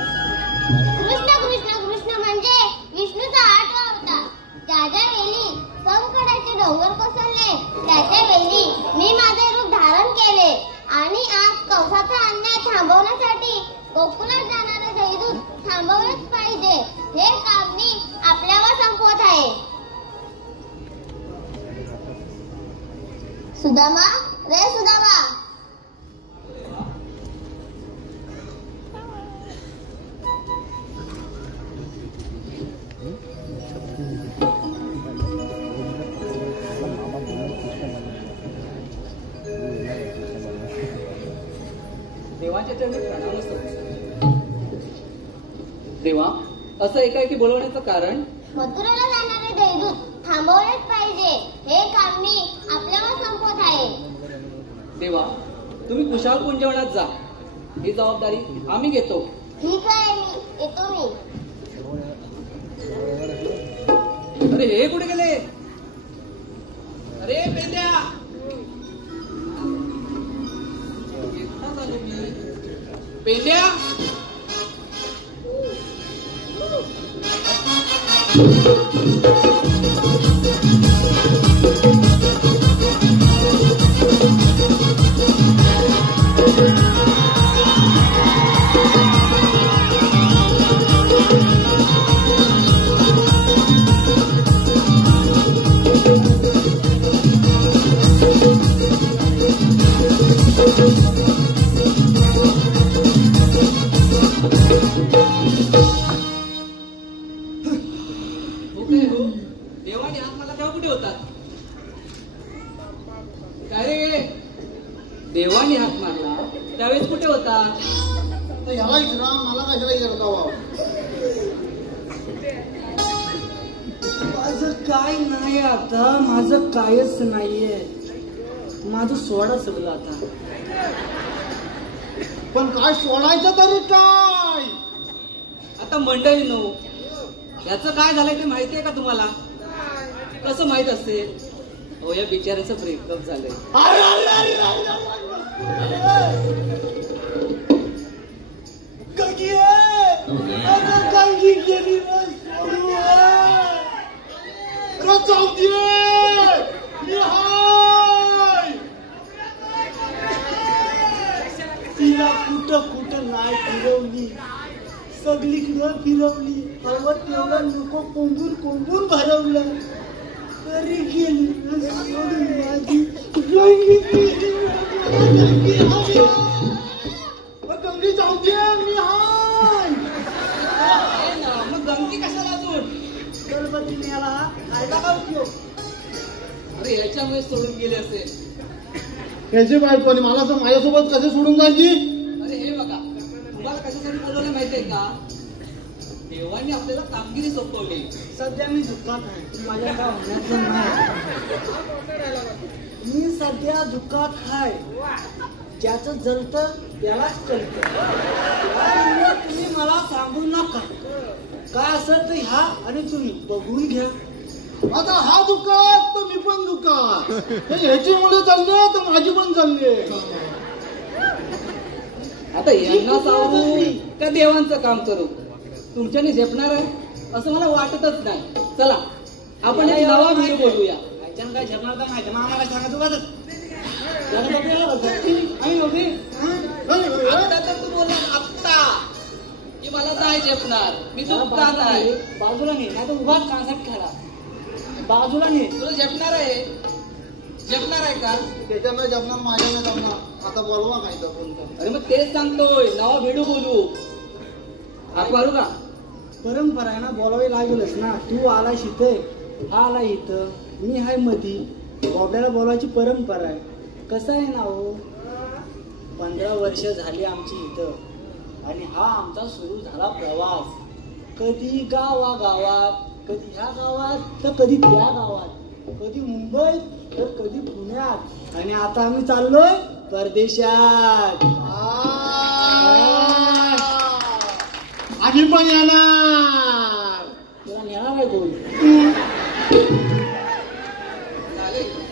कृष्ण कृष्ण कृष्ण म्हणजे विष्णूचा 8वा अवतार. ज्या वेळी संकटाचे डोंगर कोसळले त्याच्या वेळी मी माझे रूप धारण केले आणि आज कंसाचा अन्याय थांबवण्यासाठी गोकुळात जाणारे दैदूत थांबवलेच पाहिजे हे काम मी आपल्यावर संपवत आहे. सुदामा रे सुदामा देवाच्या चरणी प्रणाम असतो. देवा असं एकाएकी बोलवण्याचं कारण मथुरेला जाणारे दैदूत थांबवलेच पाहिजे हे काम मी आपल्यावर संपवत आहे. देवा तुम्ही कुशाल कुंजवनात जा ही जबाबदारी आम्ही घेतो. ठीक आहे मी येतो मी. अरे हे कुठे गेले? अरे पेंड्या पेंड्या तर ह्याला इचरा, मला कशाला इचरता वा? माझं काय नाही आता, माझं कायच नाहीये. माझं सोडा सगळं आता. पण काय सोडायचं तरी काय? आता मंडळी नो, याचं काय झालंय ते माहितीये का तुम्हाला? कसं माहित असेल? हो, या बिचाऱ्याचं ब्रेकअप झालंय. कांगी गेली तिला कुठं कुठं नाही फिरवली, सगळीकडं फिरवली. हवं तेवढं नको कोंबून कोंबून भरवलं तरी गेली सोडून माझी गंगी गेली. गंगी जाऊ दे, मी हाय. मग गंगी कशाला अजून? गणपतीने याला खायला का उपयोग? अरे याच्यामुळे सोडून गेले असेल. याची बायको आणि मला असं माझ्यासोबत कसे सोडून जायची? अरे हे बघा, तुम्हाला कशासाठी बोलवलं माहितीये का? देवाने आपल्याला कामगिरी सोपवली. सध्या मी दुःखात आहे, माझ्या काय होण्याचं नाही. मी सध्या दुःखात आहे. ज्याचं जलतं त्यालाच कळतं. तुम्ही मला सांगू नका. काय असेल तर ह्या आणि तुम्ही बघून घ्या. आता हा दुःखात तर मी पण दुःखात. ह्याची मुले चालले तर माझी पण चालली. आता यांना सावरू का देवांचं काम करू? तुमच्याने झेपणार आहे असं मला वाटतच नाही. चला आपण एक नवा व्हिडिओ बोलूया. याच्यानं काय झेपणार तर नाही, मग आम्हाला सांगा तू आता तर तू बोलला आत्ता की मला नाही झेपणार, मी दुःखात आहे. बाजूला नाही, नाही तर उभाच कांसाट खाला. बाजूला नाही, तुला झेपणार आहे? झेपणार आहे का? त्याच्यानं जपणार, माझ्यानं जपणार. आता बोलवा काय तर कोणतं. अरे मग तेच सांगतोय, नवा व्हिडिओ बोलू. हाक मारू का? परंपरा आहे ना, बोलावी लागेलच ना. तू आला इथे, हा आला इथं, मी हाय मधी. बाबड्याला बोलायची परंपरा आहे. कसं आहे ना हो, 15 वर्ष झाली आमची इथं आणि हा आमचा सुरू झाला प्रवास. कधी गावागावात, कधी ह्या गावात तर कधी त्या गावात, कधी मुंबईत तर कधी पुण्यात, आणि आता आम्ही चाललोय परदेशात. आम्ही पण येणार. तुला नेणार आहे कोण?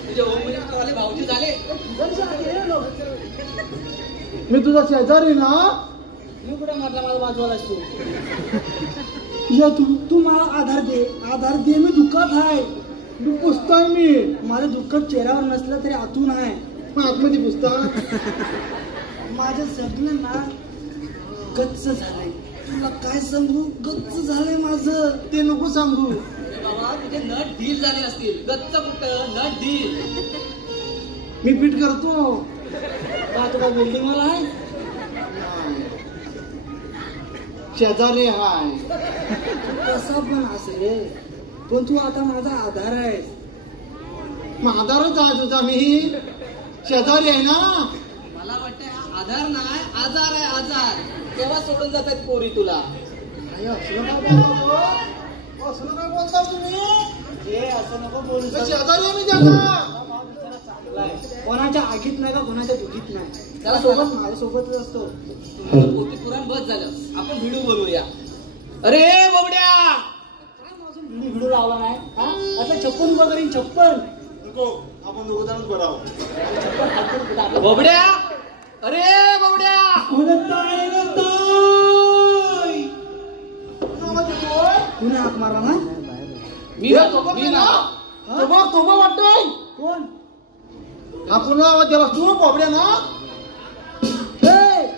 तुझे होम मिनिस्टरवाले भाऊजी झाले. मी तुझा शेजारी ना. मी कुठे म्हटलं माझा बाजूला असतो. या तू मला आधार दे. मी दुःखात आहे. तू पुसताय मी. माझं दुःख चेहऱ्यावर नसलं तरी आतून आहे. आतमध्ये पुसता. माझं सगळं ना गच्च झालंय. तुला काय सांगू, गच्च झालंय माझं. ते नको सांगू. बाबा तुझे नट ढील झाले असतील. गच्च कुठं, नट ढील. मी पीठ करतो. का तुला बिल्डिंग मला आहे? शेजारी हाय. कसा पण असेल, पण तू आता माझा आधार आहे. मग आधारच आहे तुझा. मी शेजारी आहे ना. मला वाटतंय हा आधार नाही, आजार आहे, आजार. तेव्हा सोडून जातात पोरी तुला. असलं काय बोलता तुम्ही? असं नको बोलू. शेजारी आहे मी त्याचा. कोणाच्या आगीत नाही का कोणाच्या दुखीत नाही. त्याला सोबत माझ्यासोबतच असतो. पोटी पुराण बस झालं, आपण व्हिडिओ बोलूया. अरे बाबड्या, व्हिडिओ लावला नाही हा? आता 56 उभं करीन. 56 नको, आपण दोघं बरावं. बाबड्या, अरे बाबड्या. कुणी हाक मारला ना? मी वाटतोय कोण? आपण त्याला तू बाबड्या ना.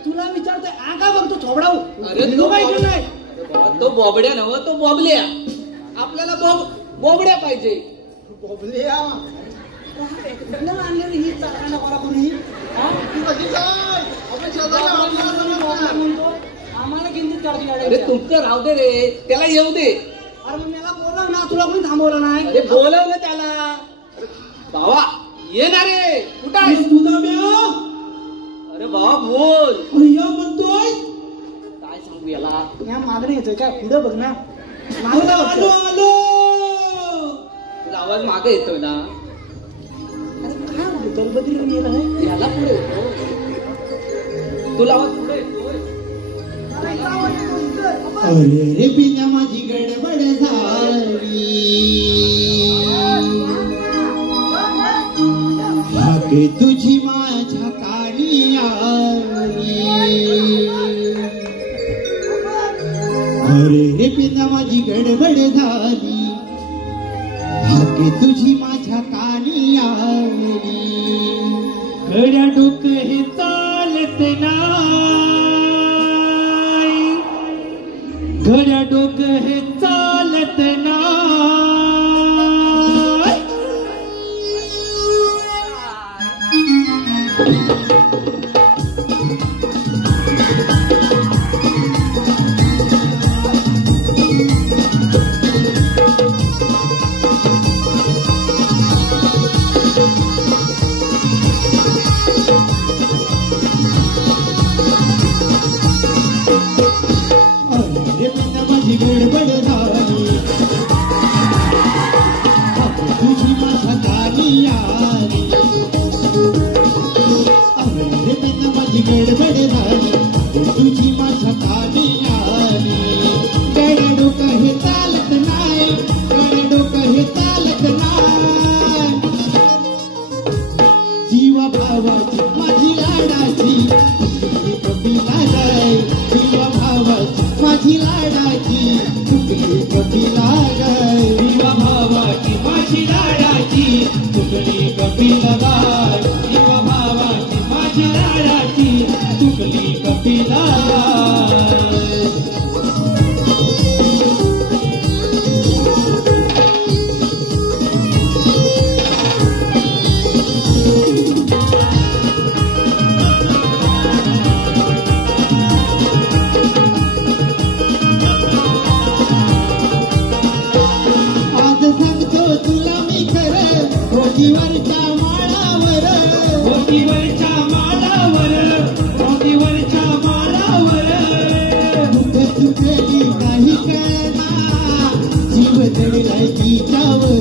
तुला विचारतोय आ काय बघतो थोबडाऊ? अरे नाही तो बॉबड्या नव, तो बॉबल्या. आपल्याला बॉबड्या पाहिजे. बॉबल्या कुठल्याला आणलेली ही चाकांना कोणा कोणी? तू कशी काय म्हणतो आम्हाला किंमत काढली अरे गाड्या. तुमचं राहू दे रे, त्याला येऊ दे. अरे मग मला बोलव ना, तुला कोणी थांबवलं नाही? अरे बोलवलं त्याला. भावा येणार रे, कुठं आहेस? तुझा म्या अरे भावा बोल. अरे या म्हणतोय. मागं येतोय काय पुढं बघ ना मागं आलो बघतोय. आलो तुला आवाज मागे येतोय ना अरे काय दलबदरी गेला आहे याला पुढे येतो तुला आवाज पुढे येतोय अरे रे बिना माझी गडबड झाली हाके तुझी माझ्या काळी आली अरे रे बिना माझी गडबड झाली हाके तुझी माझ्या काळी आली गड्या डोकं हे चालत नाही घड्या डोकं हे चालत नाही अरे बिना माझी गडबड झाली तुझी माझ्या काली आली अरे बिना माझी गडबड झाली तुझी माझ्या काली आली गड डोकं हे चालत नाही गड डोकं हे चालत नाही जीवा भावाची माझी लाडाची तुझी कपिला गाय जीवा भावाची माझी लाडाची तुकडी कपिला गाय जीवा भावाची माझी लाडाची तुकडी कपिला गाय जीवा भावाची माझी लाडाची तुकडी कपिला गाय आज सांगतो तुला मी खरं रोटीवरच्या माळावर रोटीवरच्या माळावर रोटीवरच्या माळावर कुठे चुकली काही कळना जीव दडलाय तिच्यावर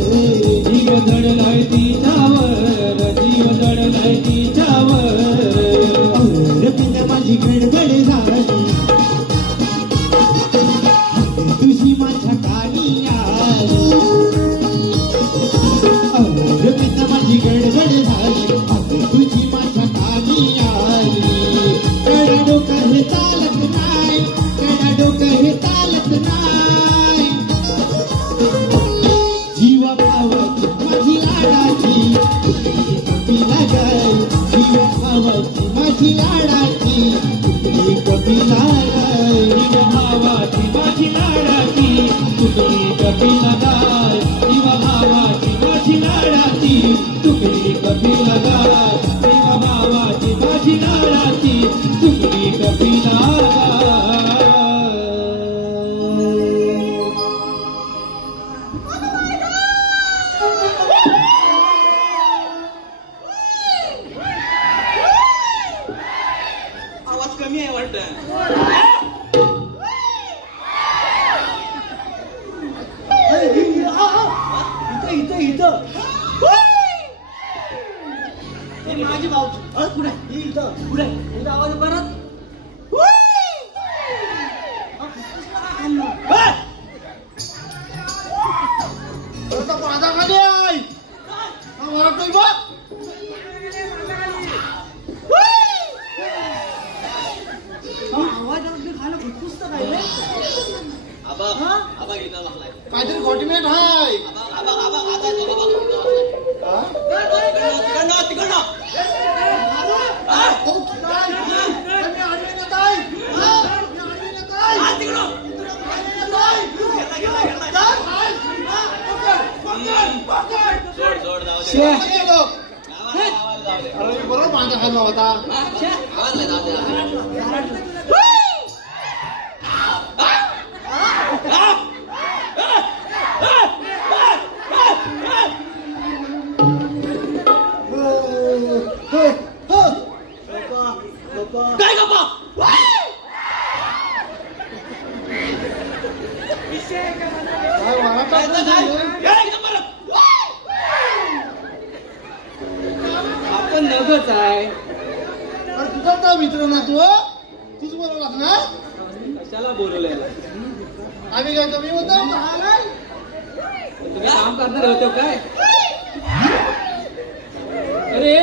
जीव दडलाय तिच्यावर जीव दडलाय तिच्यावर अरे बिना माझी गडबड झाली तुझी माझ्या काली आली अरे बिना माझी गडबड झाली अगं तुझी माझ्या काली आली गडा डोकं हे चालत नाही गडा डोकं हे चालत नाही जीवा भावाची माझी लाडाची तुकडी कपिला गाय जीवा भावाची माझी लाडाची तुकडी कपिला गाय जीवा भावाची माझी लाडाची तुकडी कपिला गाय जीवा भावाची माझी लाडाची तुकडी कपिला गाय जीवा भावाची माझी लाडाची तुकडी कपिला गाय आवाज कमी आहे वाटतं इथं इथं इथं ते माझी भावची पुढे ही इथं पुढे इथं आवाज परत माझा खाली आहे ओरडतोय बघ आवाज खाणं फुसफुसतं काय रे आबा घेता बसलाय काहीतरी घोटमेट आहे अरे बरोबर माझ्या खाली होता काय गप्पा आपण नगच आहे. तुझा काय मित्र ना तूच बोलवलास ना. कशाला बोलवलेला? आम्ही काय कमी होतो. तुम्ही काम करणार होतो काय? अरे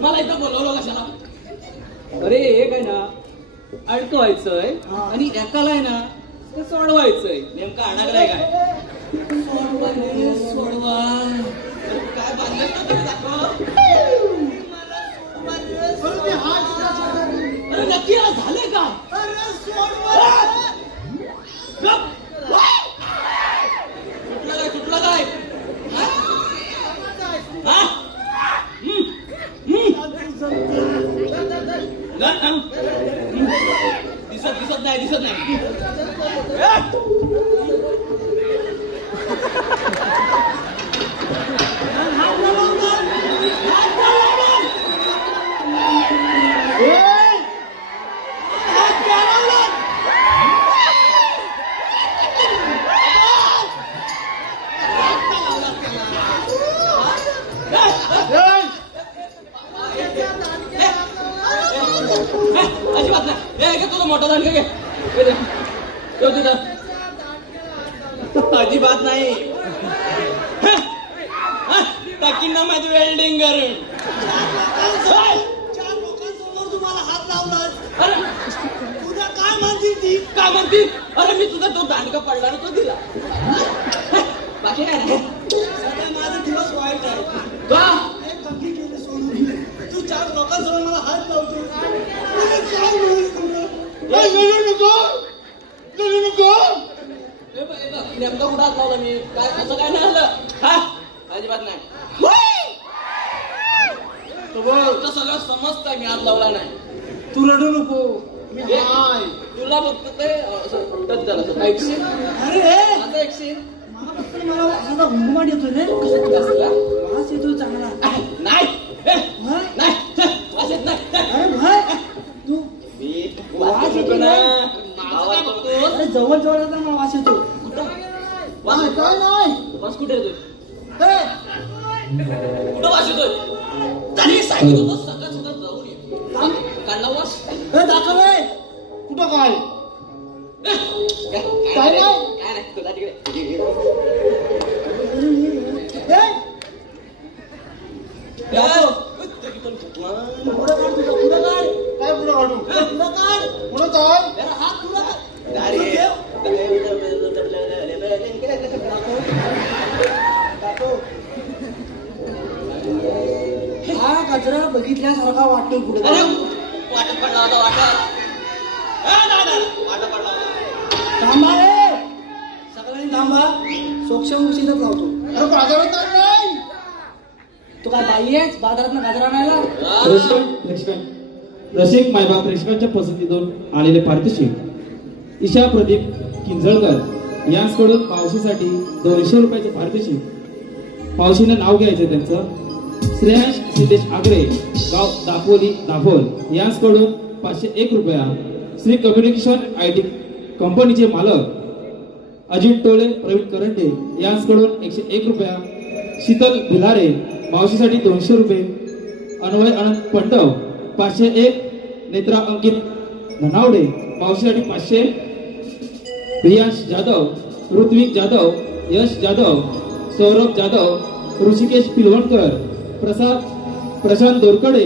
मला इथं बोलवलं कशाला? अरे हे काय ना अडकवायचंय आणि एकाला आहे ना ते सोडवायचंय. नेमकं अडकलाय काय? सोडवा काय बांधलं ना तुम्ही दाखवा. अरे नक्की झालंय का? कुठला काय दिसत नाही. अजिबात नाही. तुझा मोठा झाला घे. अजिबात नाही. टाकीन ना माझी वेल्डिंग करून. 4 लोकांसमोर तुम्हाला हात लावला. अरे तुझा काय म्हणतील ती? काय म्हणतील? अरे मी तुझा तो दांडका पडला ना तो दिला. बाकी काय नाही. माझा दिवस वाईट आहे. का? तू 4 लोकांसमोर मला हात लावतो. नेमका कुठं हात लावला मी? काय असं काय नाही झालं. हा अजिबात नाही. तुला सगळं समजतंय मी हात लावला नाही. तू रडू नको. तुला फक्त ते टच झालं. ऐकशील? अरे आता ऐकशील? मला आता घुमघुमाट येतोय रे. कसला वास येतोय चांगला. नाही वास येत नाही. तू वास येतो ना. अरे जवळ जवळ येतात मला वास येतो. काय नाही. वास कुठे येतोय? कुठं वास येतोय? तरी सांगितलं होतं सकाळ सुद्धा जाऊन ये. काढला वास. दाखव. कुठं काय? काय नाही तुला तिकडे. हा कचरा बघितल्यासारखा वाटतोय कुठे. वाटत पडला होता. वाटत पडला होता. थांबा रे सगळ्यांनी थांबा. सोक्षम उशीरच लावतो. अरे बाजारात नाही. तू काय बाई आहेस बाजारात गाजरा आणायला? रसिक मायबाप प्रेक्षकांच्या पसंतीतून आलेले पारितोषिक ईशा प्रदीप किंजळकर यांकडून पावशीसाठी 200 रुपयाचे पारितोषिक. पावशीनं नाव घ्यायचं त्यांचं. श्रेयांश सिद्धेश आगरे गाव दापोली दाभोल यांकडून 501 रुपया. श्री कम्युनिकेशन IT कंपनीचे मालक अजित टोळे प्रवीण करंडे यांकडून 101 रुपया. शीतल भिलारे मावशीसाठी 200 रुपये. अन्वय अनंत पंडव 501. नेत्रा अंकित धनावडे मावशीसाठी 500. प्रियांश जाधव ऋत्विक जाधव यश जाधव सौरभ जाधव ऋषिकेश पिलवणकर प्रशांत दोरकडे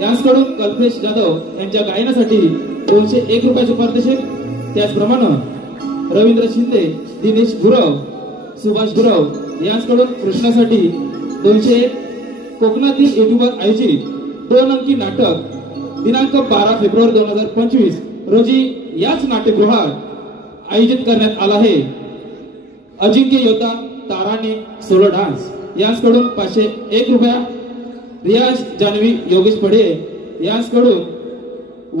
यांकडून कल्पेश जाधव यांच्या गायनासाठी 201 रुपयाचे पारितोषिक. त्याचप्रमाणे रवींद्र शिंदे दिनेश गुरव सुभाष गुरव यांकडून कृष्णासाठी 201. कोकणातील युट्यूबर आयोजित 2 अंकी नाटक दिनांक 12 फेब्रुवारी 2025 रोजी याच नाट्यगृहात आयोजित करण्यात आला आहे. अजिंक्य योद्धा ताराने सोलो डान्स यांकडून 501 रुपया. रियाज जान्हवी योगेश पडे यांकडून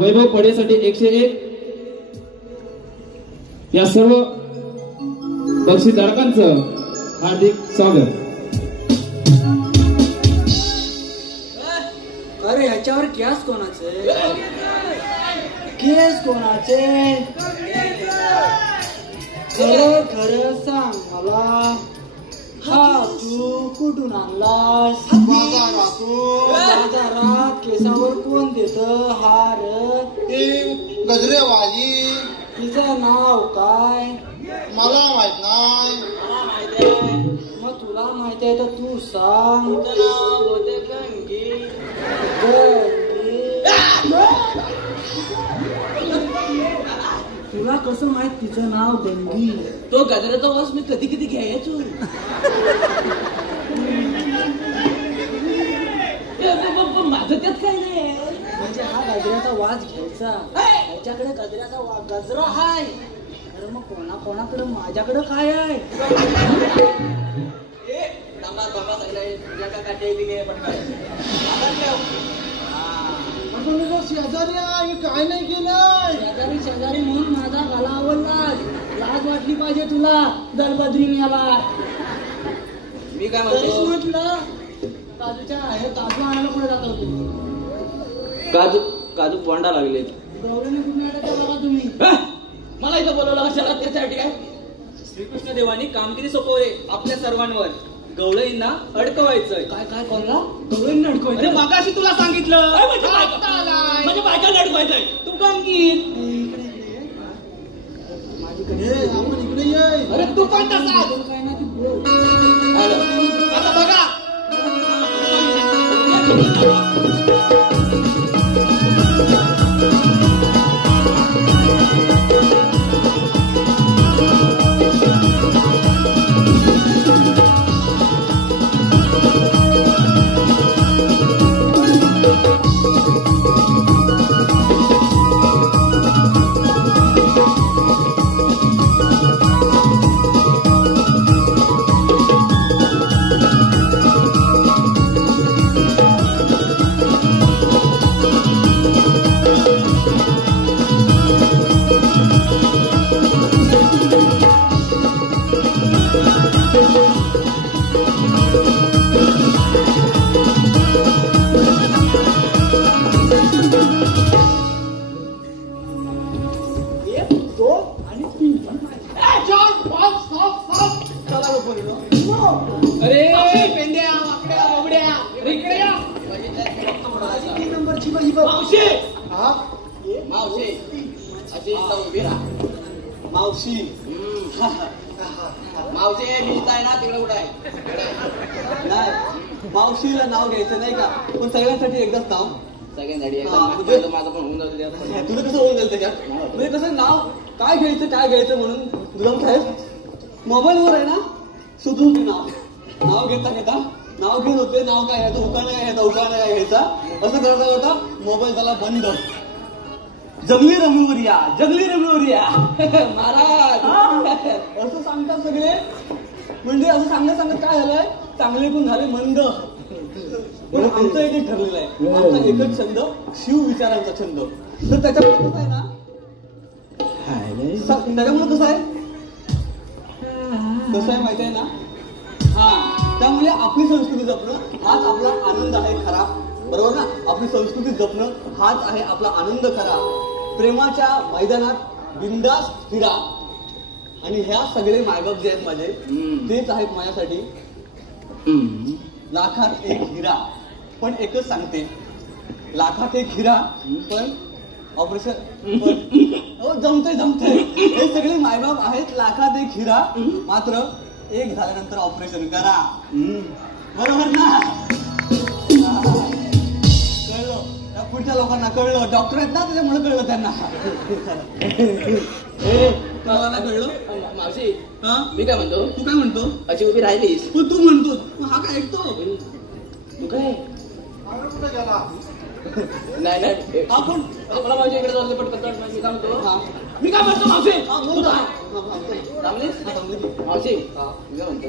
वैभव पडेसाठी 101. या सर्व बक्षीसधारकांचं हार्दिक स्वागत. अरे ह्याच्यावर केस कोणाचे? केस कोणाचे? खरं खरं सांग मला, हा तू कुठून आणलास? बाजारात केसावर कोण देत हार? गजरेवाली. तिचं नाव काय? मला माहित नाही. मग तुला माहिती आहे तर तू सांग. तुला कसं माहित तिचं नाव गंगी? तो गजराचा वास मी कधी कधी घ्यायचो. माझं त्यात काय नाही. म्हणजे हा गजऱ्याचा वास घ्यायचा, ह्याच्याकडे गजऱ्याचा गजरा हाय. अरे मग कोणाकडे माझ्याकडे काय आहे? शेजारी आहे, काय नाही केलं. शेजारी म्हणून माझा गाला आवडला. लाज वाटली पाहिजे तुला दलबद्रीने याला. मी काय म्हणतो, म्हटलं काजूच्या काजू आणायला कुठे जात होतो? काजू बोंडा लागले. गवळीने कुठे केला का तुम्ही? मला इथं बोलवलं कशाला? त्यासाठी काय? श्रीकृष्ण देवानी कामगिरी सोपवले आपल्या सर्वांवर. गवळींना अडकवायचंय. काय काय कोणला? गवळींना अडकवायचं? अरे मागाशी तुला सांगितलं म्हणजे बायकांना अडकवायचंय. तू कामगीर. आपण इकडे ये. अरे तू पण तसा काय ना तू बोल. आता बघा. मावशी मावशी मी आहे ना तिकडे कुठे आहे? नाही, मावशीला नाव घ्यायचं नाही का? पण सगळ्यांसाठी एकदाच नाव. सगळ्यांसाठी माझं पण होऊन जातं. तुला कसं होऊन जाईल त्याच्यात? म्हणजे कसं नाव काय घ्यायचं म्हणून दुलम साहेब मोबाईलवर आहे ना सुधरू होती नाव घेता नाव घेत होते. नाव काय घ्यायचं, उखाणा काय घ्यायचा असं करता मोबाईल झाला बंद. जंगली रमेवरिया महाराज असं सांगतात सगळे. म्हणजे असं सांगत काय झालंय, चांगले पण झाले मंद. पण आमचं एकच ठरलेलं आहे, आमचा एकच छंद शिव विचारांचा छंद. तर त्याच्यामुळे कसं आहे ना, त्याच्यामुळे कसं आहे माहिती आहे ना, त्यामुळे आपली संस्कृती जपणं हाच आपला आनंद आहे खरा. बरोबर ना? आपली संस्कृती जपणं हाच आहे आपला आनंद खरा. प्रेमाच्या मैदानात बिंदास फिरा. आणि ह्या सगळे मायबाप जे आहेत माझे, तेच आहेत माझ्यासाठी लाखात एक हिरा. पण एकच सांगते, लाखात एक हिरा पण ऑपरेशन जमतंय. हे सगळे मायबाप आहेत लाखात एक हिरा, मात्र एक झाल्यानंतर ऑपरेशन करा. बरोबर ना? कळलं? त्या पुढच्या लोकांना कळलं. डॉक्टर आहेत ना, त्याच्यामुळे कळलं त्यांना. मला कळलं. मावशी मी काय म्हणतो, तू काय म्हणतो? अशी उभी राहिलीस पण तू म्हणतो, हा काय ऐकतो? तू काय कुठे गेला? नाही आपण मला माझ्या इकडे जाऊ पटकन. मी काय म्हणतो मावशी मावशी मी काय म्हणतो,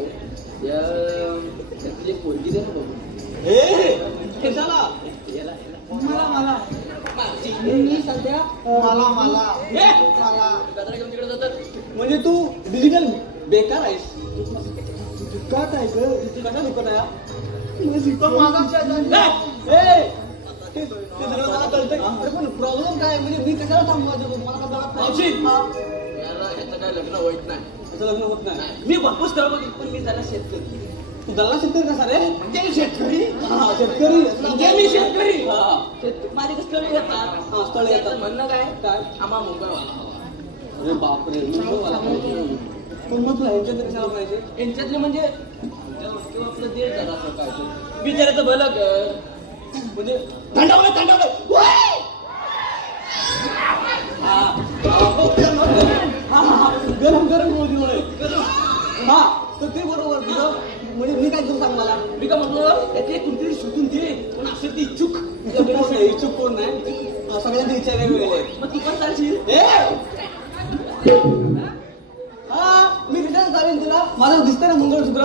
तुझी पोरगी दे ना बघू. कशाला? मला मी सध्या मला गजरा घेऊन तिकडे जातात. म्हणजे तू डिजिटल बेकार आहेस. काय कशा दुकान आहे? ते सगळं मला कळतंय. अरे पण प्रॉब्लेम काय म्हणजे मी कशाला थांबवायचं मला का बघत मावशी. नाही. ह्याचं काय लग्न होत नाही. असं लग्न होत नाही. मी भरपूर स्थळ बघितलं पण मी त्याला शेतकरी. तू दल्ला शेतकरी कसा रे? म्हणजे शेतकरी. हा शेतकरी म्हणजे मी शेतकरी. हा माझे स्थळ येतात. हा स्थळ येतात. म्हणणं काय काय आम्हा मुंबईवाला हवा. अरे बापरे मुंबईवाला पाहिजे. पण मग तुला ह्यांच्यात कशाला पाहिजे? यांच्यातले म्हणजे किंवा आपलं दे जरा असं काय ते. बिचाराचं भलं कर. म्हणजे थंडावलं थंडावलं. गरम गरम होती डोळे. हा तर ते बरोबर तुझं म्हणजे मी काय करू सांग मला. मी का म्हटलं याची कोणतरी शोधून दे पण असेल ती इच्छुक. इच्छुक कोण नाही सगळ्यांची इच्छा वेगवेगळी आहे. मग तू पण चालशील. हा मी रिटर्न चालेल तुला. माझं दिसतंय ना मंगळसूत्र.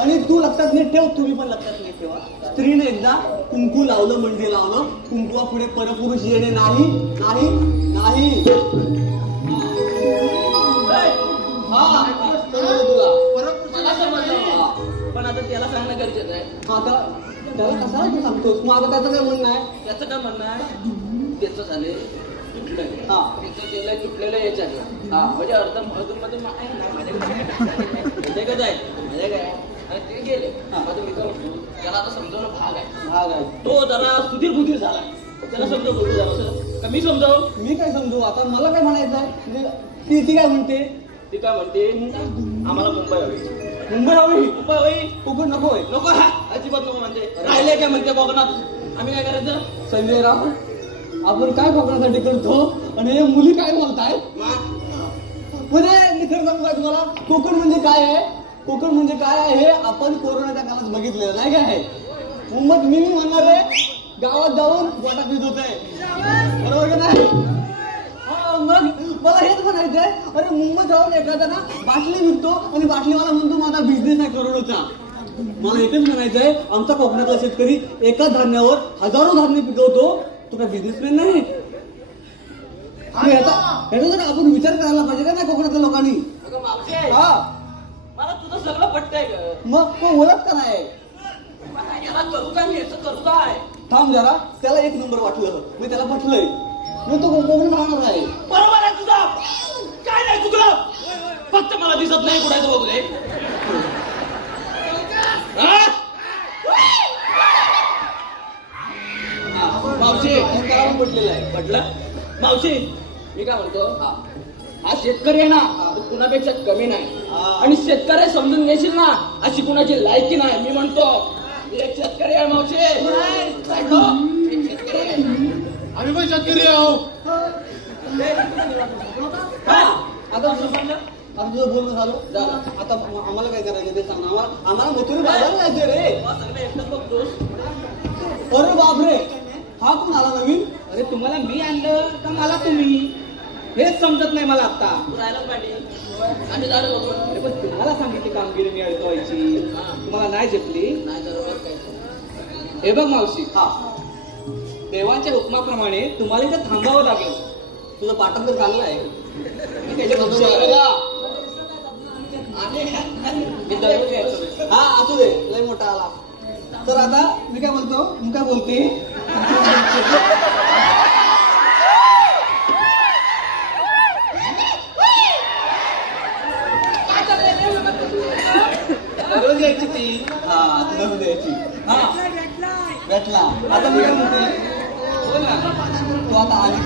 आणि तू लक्षात नीट ठेव. तुम्ही पण लक्षात नीट ठेवा. स्त्रीने एकदा कुंकू लावलं म्हणजे लावलं. कुंकुवा पुढे परपुरुष येणे नाही नाही नाही. तुला मला समजलं. पण आता त्याला सांगणं गरजेचं आहे. आता त्याला कशाला तू सांगतोस. मग आता त्याचं काय म्हणणं आहे. त्याचं काय म्हणणं आहे त्याचं झाले तुटलं. हा त्याचं केलं तुटलेलं याच्यातला. हा म्हणजे अर्ध महत्व मध्ये माझ्या काय म्हणजे काय आणि ते गेले. माझं मी काय म्हणतो त्याला आता समजवणं भाग आहे. भाग आहे. तो जरा सुधीर बुधीर झाला. त्याला समजव जरा कमी समजाव. मी काय समजू आता. मला काय म्हणायचं आहे म्हणजे ती काय म्हणते. ती काय म्हणते आम्हाला मुंबई हवी. मुंबई हवी. मुंबई हवी. कोकण नकोय. नको हा अजिबात नको म्हणते. राहिले काय म्हणते कोकणात. आम्ही काय करायचं संजय राव आपण काय कोकणासाठी करतो आणि हे मुली काय बोलताय. म्हणजे मी खरं सांगू काय तुम्हाला. कोकण म्हणजे काय आहे. कोकण म्हणजे काय आहे हे आपण कोरोनाच्या काळात बघितलेलं नाही काय. मुंबईत मी म्हणणार आहे गावात जाऊन वाटा पीत होत आहे. बरोबर का नाही. हा मग मला हेच म्हणायचंय. अरे मुंबईत जाऊन एखादा ना बाटली विकतो आणि बाटलीवाला म्हणतो माझा बिझनेस आहे करोडोचा. मला एकच म्हणायचंय आमचा कोकणातला शेतकरी एका धान्यावर हजारो धान्य पिकवतो. तो काय बिझनेसमॅन नाही. ह्याचा जर आपण विचार करायला पाहिजे का नाही कोकणातल्या लोकांनी. हा मला तुझं सगळं पटतंय ग. मग ओळख का नाही. याला करू काय मी याचं करू काय. थांब जरा त्याला एक नंबर वाटलं मी त्याला पटलंय. मग तो कोकणात राहणार आहे. बरोबर आहे तुझा. काय नाही तुझं फक्त मला दिसत नाही कुठायचं बघू दे. मावशी त्याला पण पटलेलं आहे. म्हटलं मावशी मी काय म्हणतो हा शेतकरी आहे ना तो कुणापेक्षा कमी नाही. आणि शेतकरी समजून घेशील ना अशी कुणाची लायकी नाही. मी म्हणतो एक शेतकरी आहे मावशी. शेतकरी आहे. आम्ही पण शेतकरी आहो. आता तुझं बोलणं झालं. आता आम्हाला काय करायचं ते सांग. आम्हाला मथुरी बाजारला जायचं रे. सगळं एकटाच बघतोस. अरे बापरे हा कोण आला नवीन. अरे तुम्हाला मी आणलं का मला तुम्ही हेच समजत नाही मला आता. तू राहिलाच पाहिजे. आम्ही झालं बघू. अरे पण तुम्हाला सांगितली कामगिरी मी अडकवायची तुम्हाला नाही झेपली. नाही तर काय. हे बघ मावशी हा देवांच्या हुकमाप्रमाणे तुम्हाला इथे थांबावं लागेल. तुझं पाठांतर चांगलं आहे. मी त्याच्याबरोबर हा असू दे लय मोठा आला. तर आता मी काय बोलतो मी काय बोलते. रोज यायची ती. हा तुला रोज यायची. हा भेटला. आता मी काय म्हणते तू आता आली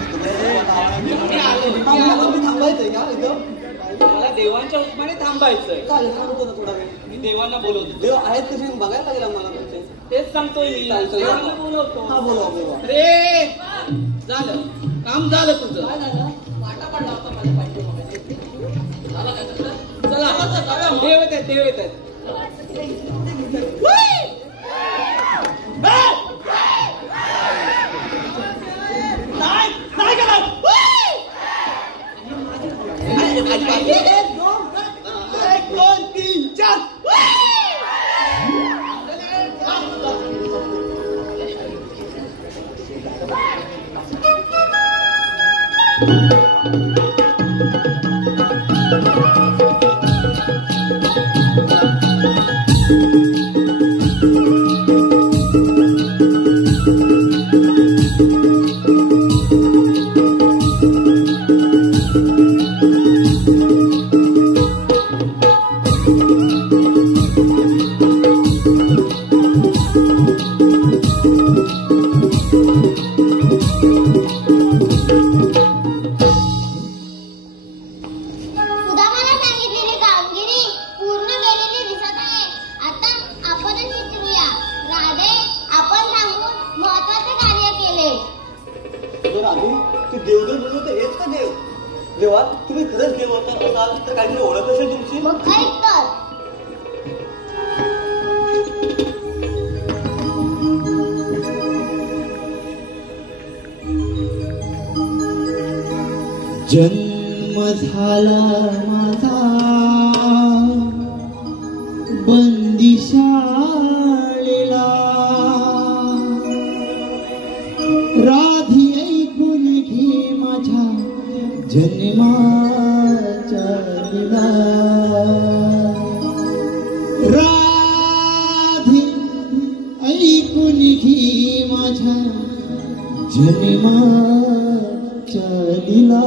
मी थांबायचंय का इथं. मला देवांच्या हुकमाने थांबायचंय. चालेल थांबतो ना थोडा वेळ. मी देवांना बोलवतो. देव आहेत कसे बघायला लागेल आम्हाला तुमचे. तेच सांगतोय मी. चालतंय. देवांना बोलवतो. हा बोलवा बोलवा. अरे झालं काम झालं तुझं. काय झालं. वाटा पडला होता माझ्या पाठीमागे. झालं काय तुझं. चला देव येत आहेत देव येत आहेत. नाही गेला. एक दोन तीन चार. Thank you. तर आधी ते देवदेव म्हणून तर हेच का देव? देवा तुम्ही खरंच देव होता असाल तर काहीतरी ओळख असेल तुमची. मग ऐक तर. जन्म झाला माझा बंदिशाळेला, राधी ऐकून घे माझ्या जन्माच्या लीला. राधी ऐकून घे माझ्या जन्माच्या लीला.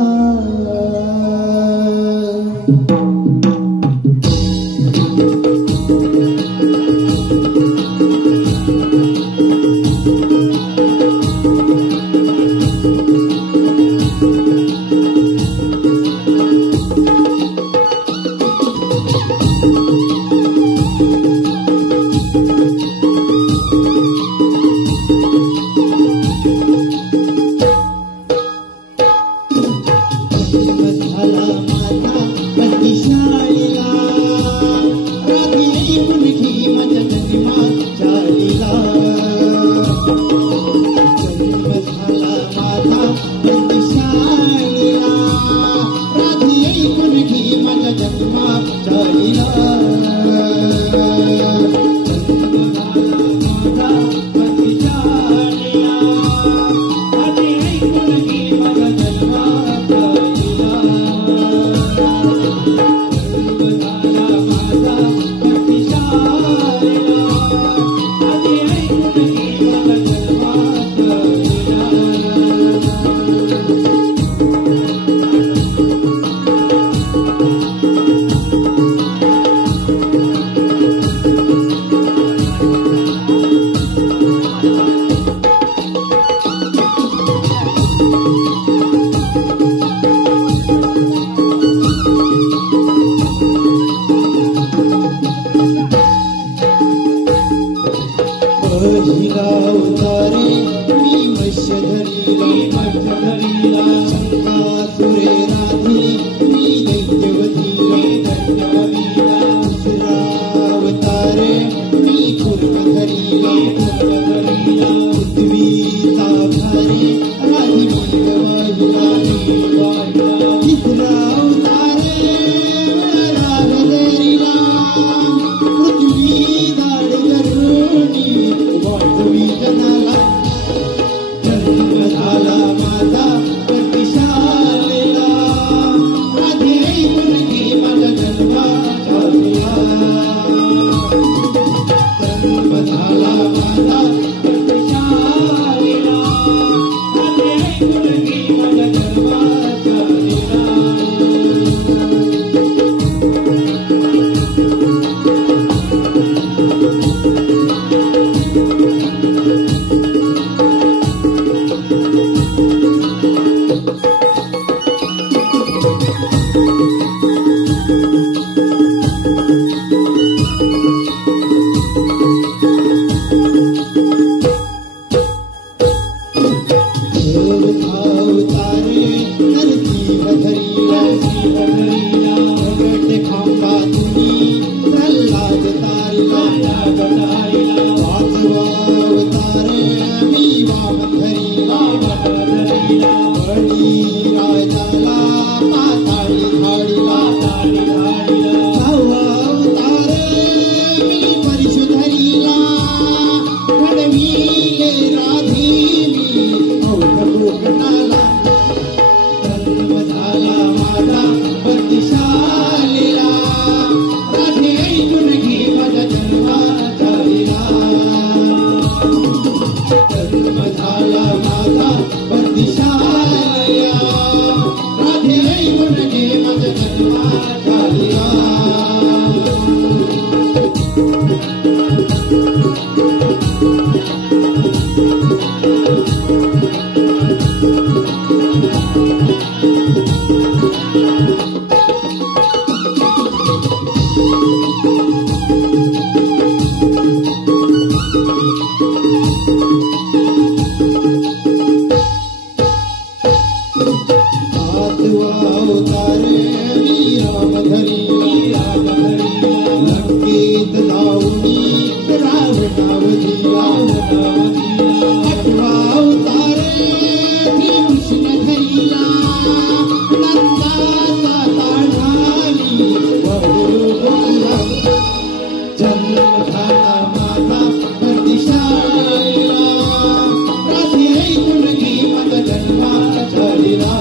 चालीला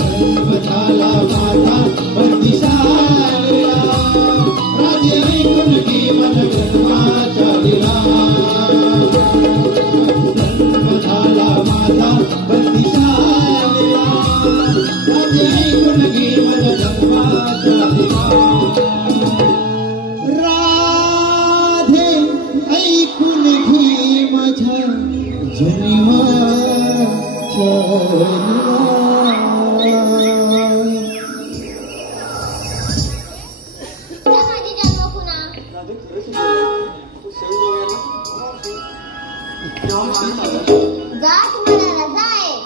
जन्म झाला माझा बंदिशालीला राजे ऐकून घे मन जन्मा चालीला जन्म झाला माझा बंदिशालीला राजे ऐकून घे मन जन्मा चालीला राधे ऐकून घे माझ्या जन्माच्या माझी जन्मखुणा जा तुम्हाला रजा आहे.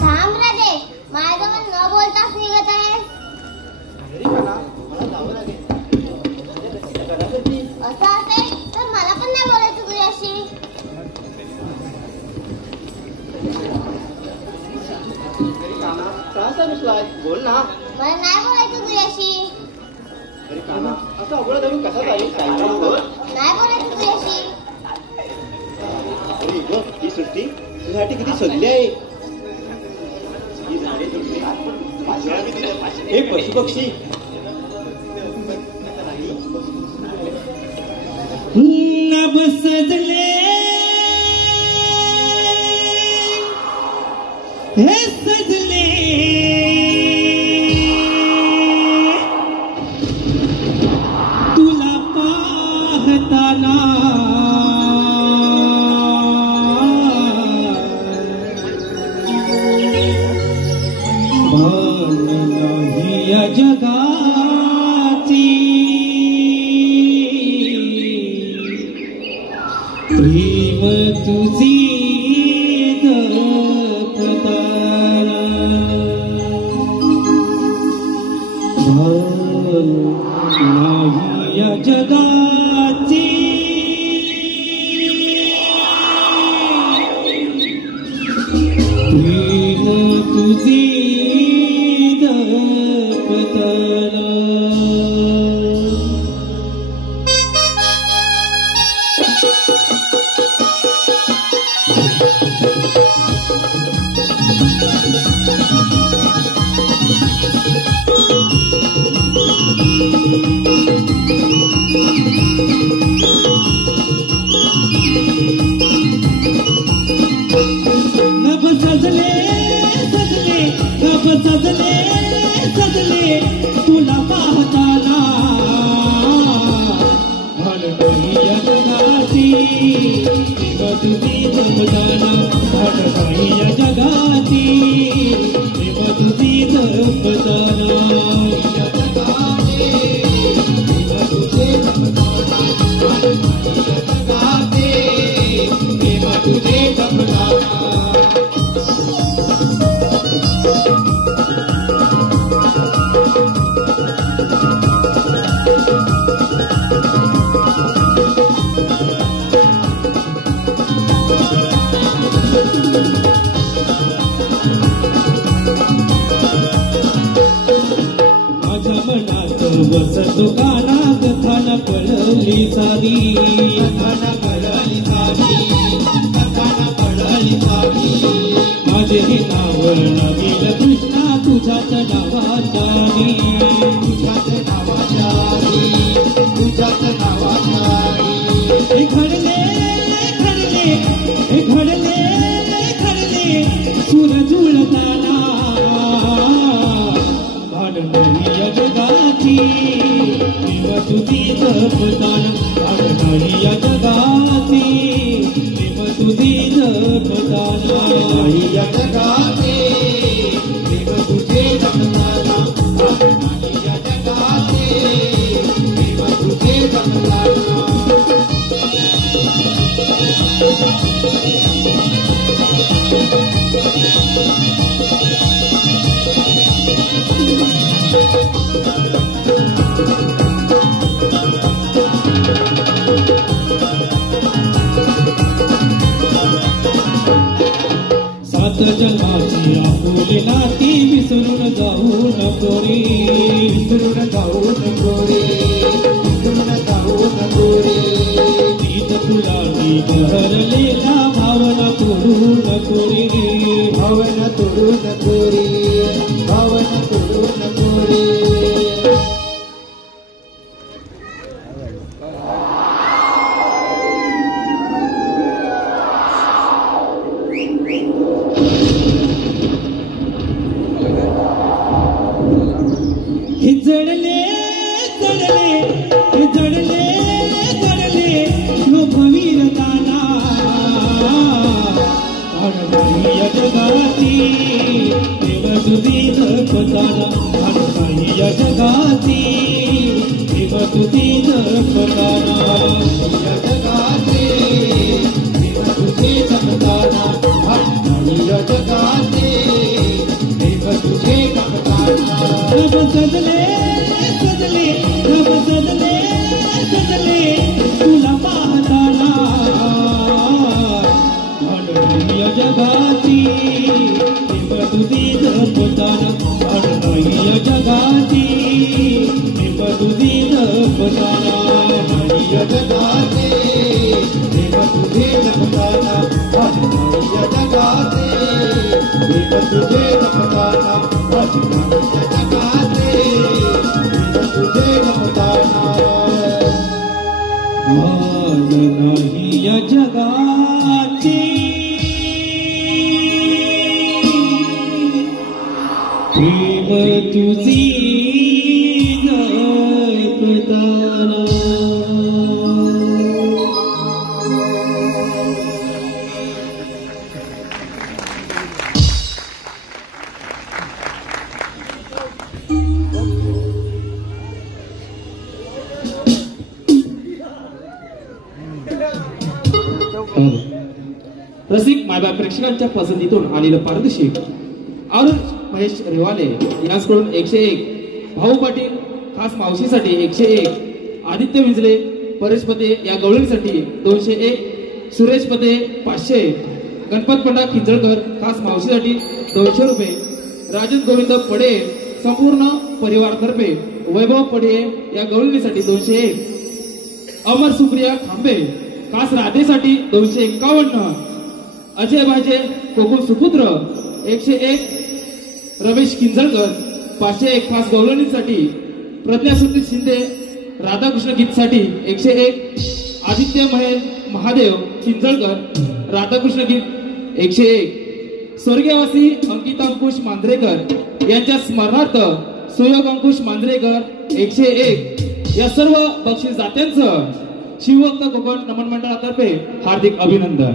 थांब राजे माझ्याजवळ न बोलताच निघत आहेस. असं असेल तर मला पण नाही बोलायचं तुझ्याशी. बोल ना. मला नाही बोलायचं तुझ्याशी. असं अवघड धरून कसा जाईल काय नाही बोलायचं तुझ्याशी. ही सृष्टी तुझ्यासाठी किती सजली आहे. ही झाडे तुटली हे पशुपक्षी नभ सजले हे सजले तुला पाहताना भान नाही या जगाची प्रेम तुझी दपताना भान नाही या जगाची प्रेम तुझी दपताना नभ सजले सजले नभ सजले सजले तुला पाहताना भान नाही या जगाची प्रेम तुझी जपताना भान नाही या जगाची प्रेम तुझी जपताना या जगाची प्रेम तुझे जपताना भान नाही या जगाची प्रेम तुझे जपताना माझ्या मनात वसतो गाना कथाना पडली सारी कथाना पडली सारी कथाना पडली सारी माझे हे नाव नवीन कृष्णा तुझ्याच नावाचारी तुझ्याच नावाचारी तुझ्याच नावाचारी हे घडले घडले हे घडले घडले सूर जुळताना भान नाही या जगाची प्रेम तुझी जपताना भान नाही या जगाची प्रेम तुझी जपताना नाही या जगाची प्रेम तुझे जपताना भान नाही या जगाची प्रेम तुझे जपताना सात जन्माची आपुली नाती विसरून जाऊ नको रे विसरून जाऊ नको रे विसरून जाऊ नको जगाती प्रेम तुझी जपताना भान नाही या जगाती प्रेम तुझी जपताना या जगाती प्रेम तुझी जपताना भान नाही या जगाती प्रेम तुझे जपताना रब सजले सजले रब सजले सजले तुला पाहताना भान नाही या जगाती प्रेम तुझी जपताना भान नाही या जगाती प्रेम तुझी जपताना नाही या जगाती प्रेम तुझे जपताना भान नाही या जगाती प्रेम तुझे जपताना भान नाही या जगाती प्रेम तुझे जपताना भान नाही या जगाती प्रेम तुझी जपताना रसिक मायबा प्रेक्षकांच्या पसंतीतून आलेलं पारदर्शक अरुण महेश रेवाले यांच्याकडून 101, भाऊ पाटील खास मावशीसाठी 101, आदित्य विजले परेश पते या गवळणीसाठी 201, सुरेश पते 500, गणपत पंडा खिंजळकर खास मावशीसाठी 200 रुपये, राजन गोविंद पडे संपूर्ण परिवारतर्फे वैभव पडे या गवळणीसाठी 201, अमर सुप्रिया खांबे खास राधेसाठी 251, अजय भाजे कोकुल सुपुत्र 101, रमेश किंजळकर 501 खास गवळणीसाठी, प्रज्ञा सुनील शिंदे राधाकृष्ण गीतसाठी 101, आदित्य महादेव किंजळकर राधाकृष्ण गीत 101, स्वर्गीयवासी अंकिता अंकुश मांजरेकर यांच्या स्मरणार्थ सुयोग अंकुश मांजरेकर 101 या सर्व बक्षीस दात्यांचं शिवभक्त कोकण नमन मंडळातर्फे हार्दिक अभिनंदन.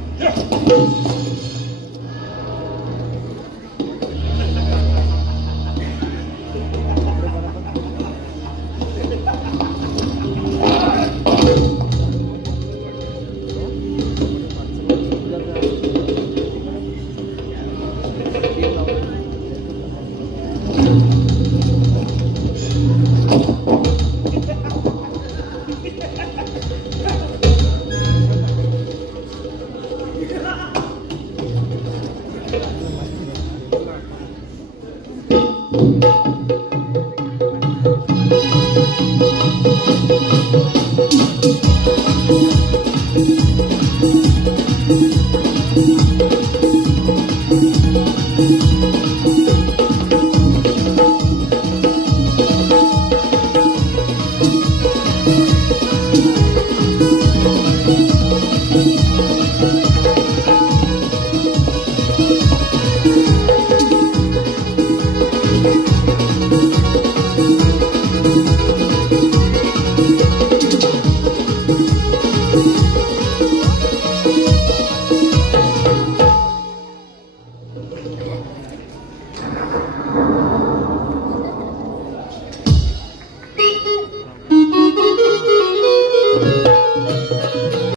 Yeah.